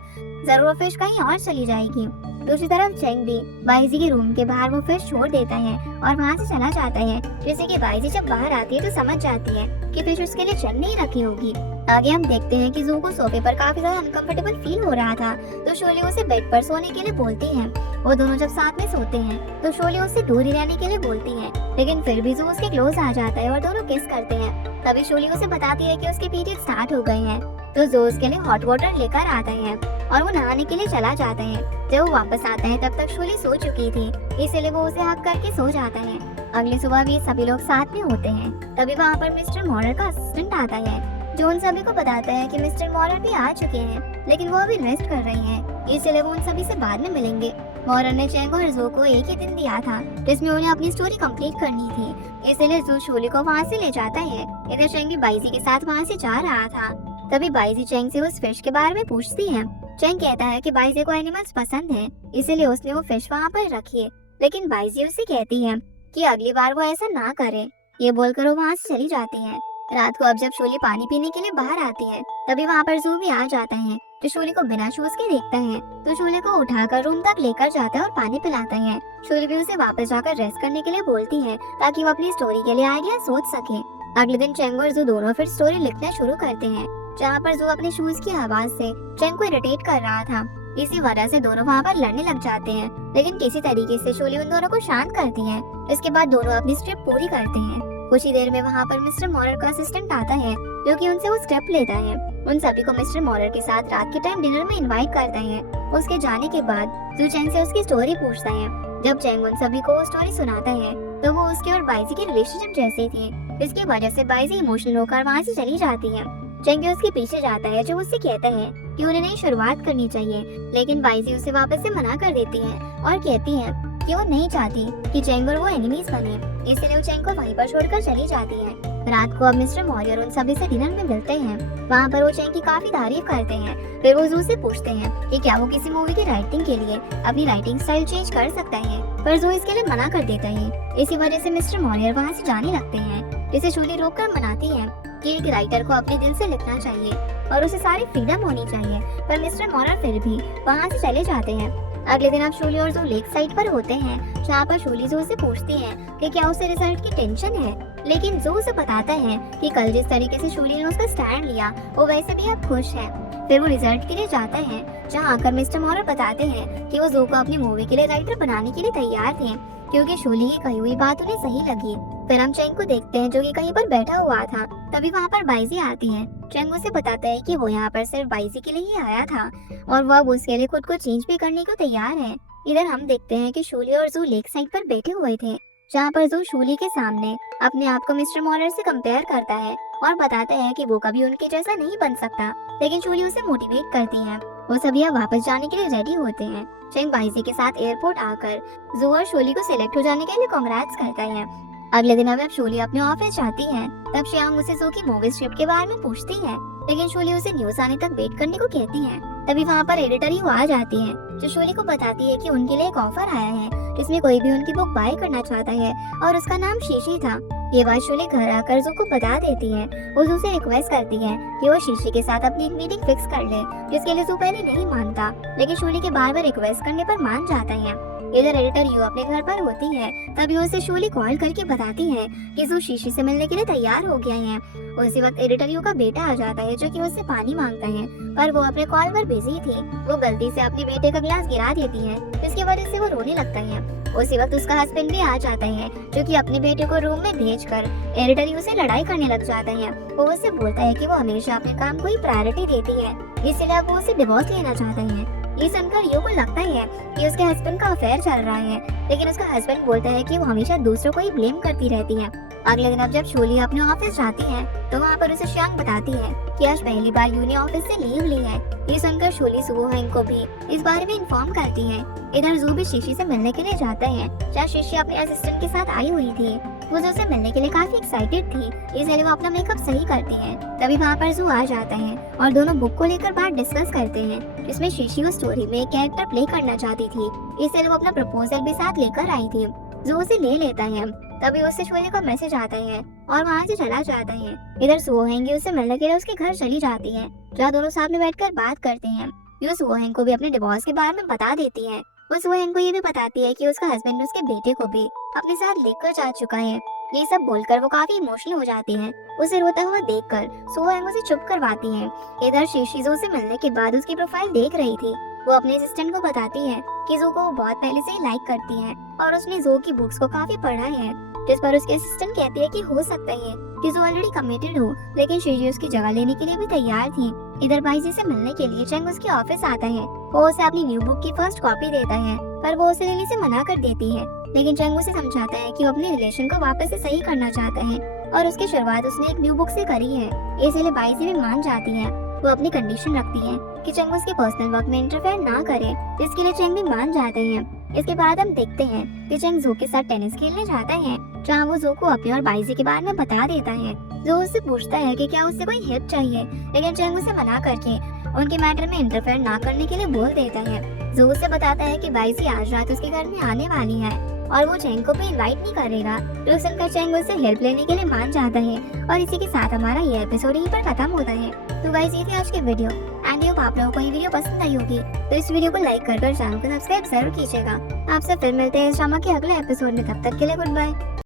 जरूर वो फिश कहीं और चली जाएगी। दूसरी तरफ चेंग भी बाइजी के रूम के बाहर वो फिश छोड़ देता है और वहाँ से चला जाता है, जिससे कि बाइजी जब बाहर आती है तो समझ जाती है कि फिश उसके लिए चेंग नहीं रखी होगी। आगे हम देखते हैं कि जू को सोफे पर काफी ज्यादा अनकंफर्टेबल फील हो रहा था, तो शोली उसे बेड पर सोने के लिए बोलती है। वो दोनों जब साथ में सोते हैं, तो शोली उससे दूर ही रहने के लिए बोलती है, लेकिन फिर भी जू उसके क्लोज आ जाता है और दोनों किस करते हैं। तभी शोली उसे बताती है कि उसके पीरियड स्टार्ट हो गए हैं, तो जो उसके लिए हॉट वाटर लेकर आता है और वो नहाने के लिए चला जाता है। जब वो वापस आता है, तब तक शोली सो चुकी थी, इसीलिए वो उसे हक करके सो जाता है। अगली सुबह भी सभी लोग साथ में होते हैं। तभी वहाँ पर मिस्टर मॉरर का असिस्टेंट आता है, जो उन सभी को बताता है कि मिस्टर मॉरर भी आ चुके हैं, लेकिन वो अभी रेस्ट कर रहे हैं, इसलिए वो उन सभी से बाद में मिलेंगे। मॉरर ने चेंग और जू को एक ही दिन दिया था, जिसमें उन्हें अपनी स्टोरी कंप्लीट करनी थी, इसलिए जू शोली को वहाँ से ले जाता है। इधर चेंग भी बाइजी के साथ वहाँ से जा रहा था। तभी बाइजी चेंग से उस फिश के बारे में पूछती है। चेंग कहता है कि बाइजी को एनिमल्स पसंद है, इसीलिए उसने वो फिश वहाँ पर रखी है, लेकिन बाइजी उससे कहती है कि अगली बार वो ऐसा ना करे। ये बोलकर वो वहाँ से चली जाती है। रात को अब जब शोली पानी पीने के लिए बाहर आती है, तभी वहाँ पर जू भी आ जाता है, जो शोली को बिना शूज के देखता है, तो शोली को उठाकर रूम तक लेकर जाता है और पानी पिलाता है। शोली भी उसे वापस जाकर रेस्ट करने के लिए बोलती है, ताकि वो अपनी स्टोरी के लिए आइडिया सोच सके। अगले दिन चेंग और जू दोनों फिर स्टोरी लिखना शुरू करते हैं, जहाँ पर जू अपने शूज की आवाज से चेंग को इरिटेट कर रहा था। इसी वजह से दोनों वहाँ पर लड़ने लग जाते हैं, लेकिन किसी तरीके से शोली उन दोनों को शांत करती है। इसके बाद दोनों अपनी स्ट्रिप पूरी करते हैं। कुछ ही देर में वहाँ पर मिस्टर मॉरर का असिस्टेंट आता है, जो कि उनसे वो स्टेप लेता है। उन सभी को मिस्टर मॉरर के साथ रात के टाइम डिनर में इनवाइट करता है। उसके जाने के बाद जू चेंग से उसकी स्टोरी पूछता है। जब चेंग उन सभी को वो स्टोरी सुनाता है, तो वो उसके और बाइजी की रिलेशनशिप जैसी थी, जिसकी वजह से बाइजी इमोशनल होकर वहाँ से चली जाती है। चेंग भी उसके पीछे जाता है, जो उससे कहता है कि उन्हें नई शुरुआत करनी चाहिए, लेकिन बाइजी उसे वापस से मना कर देती है और कहती है कि वो नहीं चाहती कि चेंग और वो एनिमीज बने, इसलिए वो चेंग को वहीं पर छोड़कर चली जाती है। रात को अब मिस्टर मॉरियर उन सभी से डिनर में मिलते हैं। वहाँ पर वो चेंग की काफी तारीफ करते हैं। फिर वो जू से पूछते हैं कि क्या वो किसी मूवी की राइटिंग के लिए अपनी राइटिंग स्टाइल चेंज कर सकता है, पर जू इसके लिए मना कर देता है। इसी वजह से मिस्टर मॉरियर वहाँ से जाने लगते हैं, जिसे शोली रोककर मनाती है कि एक राइटर को अपने दिल से लिखना चाहिए और उसे सारी फ्रीडम होनी चाहिए, पर मिस्टर मॉरर फिर भी वहाँ से चले जाते हैं। अगले दिन अब शोली और जू लेक साइड पर होते हैं, जहाँ पर शोली जू से पूछती है कि क्या उसे रिजल्ट की टेंशन है, लेकिन जू उसे बताता है कि कल जिस तरीके से शोली ने उसका स्टैंड लिया वो वैसे भी अब खुश है। फिर वो रिजल्ट के लिए जाता है, जहाँ आकर मिस्टर मॉरर बताते हैं कि वो जू को अपनी मूवी के लिए राइटर बनाने के लिए तैयार थे, क्योंकि शोली की कही हुई बात उन्हें सही लगी। फिर हम चेंग को देखते हैं, जो कि कहीं पर बैठा हुआ था। तभी वहाँ पर बाइजी आती है। चेंग उसे बताता है कि वो यहाँ पर सिर्फ बाइजी के लिए ही आया था और वो अब उसके लिए खुद को चेंज भी करने को तैयार है। इधर हम देखते हैं कि शोली और जू लेक साइड पर बैठे हुए थे, जहाँ पर जू शोली के सामने अपने आप को मिस्टर मॉरर से कंपेयर करता है और बताता है कि वो कभी उनके जैसा नहीं बन सकता, लेकिन शोली उसे मोटिवेट करती है। वो सभी अब वापस जाने के लिए रेडी होते हैं। चेंग बाइजी के साथ एयरपोर्ट आकर जू और शोली को सिलेक्ट हो जाने के लिए कांग्रेट्स करता है। अगले दिन अब शोली अपने ऑफिस जाती है, तब श्याम उसे जू की मूवी स्क्रिप्ट के बारे में पूछती है, लेकिन शोली उसे न्यूज आने तक वेट करने को कहती है। तभी वहाँ पर एडिटर यू आ जाती है, जो शोली को बताती है कि उनके लिए एक ऑफर आया है जिसमें कोई भी उनकी बुक बाय करना चाहता है और उसका नाम शीशी था। ये बात शोली घर आकर जू को बता देती है। वो जू से रिक्वेस्ट करती है कि वो शीशी के साथ अपनी एक मीटिंग फिक्स कर ले, जिसके लिए जू पहले नहीं मानता, लेकिन शोली के बार बार रिक्वेस्ट करने पर मान जाता है। इधर एडिटर यू अपने घर पर होती है, तभी उसे शोली कॉल करके बताती है कि जू शीशी से मिलने के लिए तैयार हो गया है। उसी वक्त एडिटर यू का बेटा आ जाता है, जो कि उससे पानी मांगता है, पर वो अपने कॉल पर बिजी थी। वो गलती से अपने बेटे का गिलास गिरा देती है, जिसकी वजह से वो रोने लगता है। उसी वक्त उसका हस्बैंड भी आ जाता है, जो कि अपने बेटे को रूम में भेजकर एडिटर यू से लड़ाई करने लग जाता है। वो उससे बोलता है कि वो हमेशा अपने काम को ही प्रायोरिटी देती है, इसलिए वो उसे डिवोर्स लेना चाहता है। ये सुनकर यू को लगता है कि उसके हस्बैंड का अफेयर चल रहा है, लेकिन उसका हस्बैंड बोलता है कि वो हमेशा दूसरों को ही ब्लेम करती रहती है। अगले दिन अब जब शोली अपने ऑफिस जाती है, तो वहाँ पर उसे श्यांग बताती है कि आज पहली बार यू ने ऑफिस से लीव ली है। ये सुनकर शोली सुवो हैंग को भी इस बारे में इन्फॉर्म करती है। इधर जू भी शीशी से मिलने के लिए जाता है, जहाँ शीशी अपने असिस्टेंट के साथ आई हुई थी। वो जू से मिलने के लिए काफी एक्साइटेड थी, इसलिए वो अपना मेकअप सही करती है। तभी वहाँ पर जू आ जाता है और दोनों बुक को लेकर बात डिस्कस करते हैं, जिसमें शीशी उस स्टोरी में एक कैरेक्टर प्ले करना चाहती थी, इसलिए वो अपना प्रपोजल भी साथ लेकर आई थी। जू उसे ले लेता है। तभी उससे शोली का मैसेज आता है और वहाँ से चला जाता है। इधर सुवोहेंग उससे मिलने के लिए उसके घर चली जाती है, जहाँ दोनों साथ में बैठकर बात करते हैं। यू सुवोहेंग को भी अपने डिवोर्स के बारे में बता देती है। वो सुवोहेंग को ये भी बताती है कि उसका हस्बैंड उसके बेटे को भी अपने साथ लेकर जा चुका है। ये सब बोलकर वो काफी इमोशनल हो जाती है। उसे रोता हुआ देखकर सुवोहेंग उसे चुप करवाती है। इधर शीशी जू से मिलने के बाद उसकी प्रोफाइल देख रही थी। वो अपने असिस्टेंट को बताती है कि जू को वो बहुत पहले से ही लाइक करती है और उसने जू की बुक्स को काफी पढ़ा है, जिस पर उसके असिस्टेंट कहती है कि हो सकता है कि जू ऑलरेडी कमिटेड हो, लेकिन शीशी उसकी जगह लेने के लिए भी तैयार थी। इधर बाइजी से मिलने के लिए चेंग उसके ऑफिस आता है। वो उसे अपनी न्यू बुक की फर्स्ट कॉपी देता है, पर वो उसे लेने से मना कर देती है, लेकिन चेंग उसे समझाता है कि वो अपने रिलेशन को वापस से सही करना चाहता है और उसकी शुरुआत उसने एक न्यू बुक से करी है, इसलिए बाइजी भी मान जाती है। वो अपनी कंडीशन रखती है कि चेंग उसके पर्सनल वर्क में इंटरफेयर ना करे, जिसके लिए चेंग भी मान जाते हैं। इसके बाद हम देखते हैं कि चेंग जू के साथ टेनिस खेलने जाता है, जहाँ वो जू को अपने और बाइजी के बारे में बता देता है। जू उससे पूछता है कि क्या उससे कोई हेल्प चाहिए, लेकिन चेंग उसे मना करके उनके मैटर में इंटरफेयर ना करने के लिए बोल देता है। जू उसे बताता है कि बाइजी आज रात उसके घर में आने वाली है और वो चेंग को भी इनवाइट नहीं करेगा। तो सुनकर चेंग उससे हेल्प लेने के लिए मान जाता है और इसी के साथ हमारा ये एपिसोड यहीं पर खत्म होता है। तो गाइस ये थी आज की वीडियो एंड होप आप लोगों को ये वीडियो पसंद आई होगी, तो इस वीडियो को लाइक कर चैनल को सब्सक्राइब जरूर कीजिएगा। आपसे फिर मिलते हैं इस ड्रामा के अगले एपिसोड में, तब तक के लिए गुड बाय।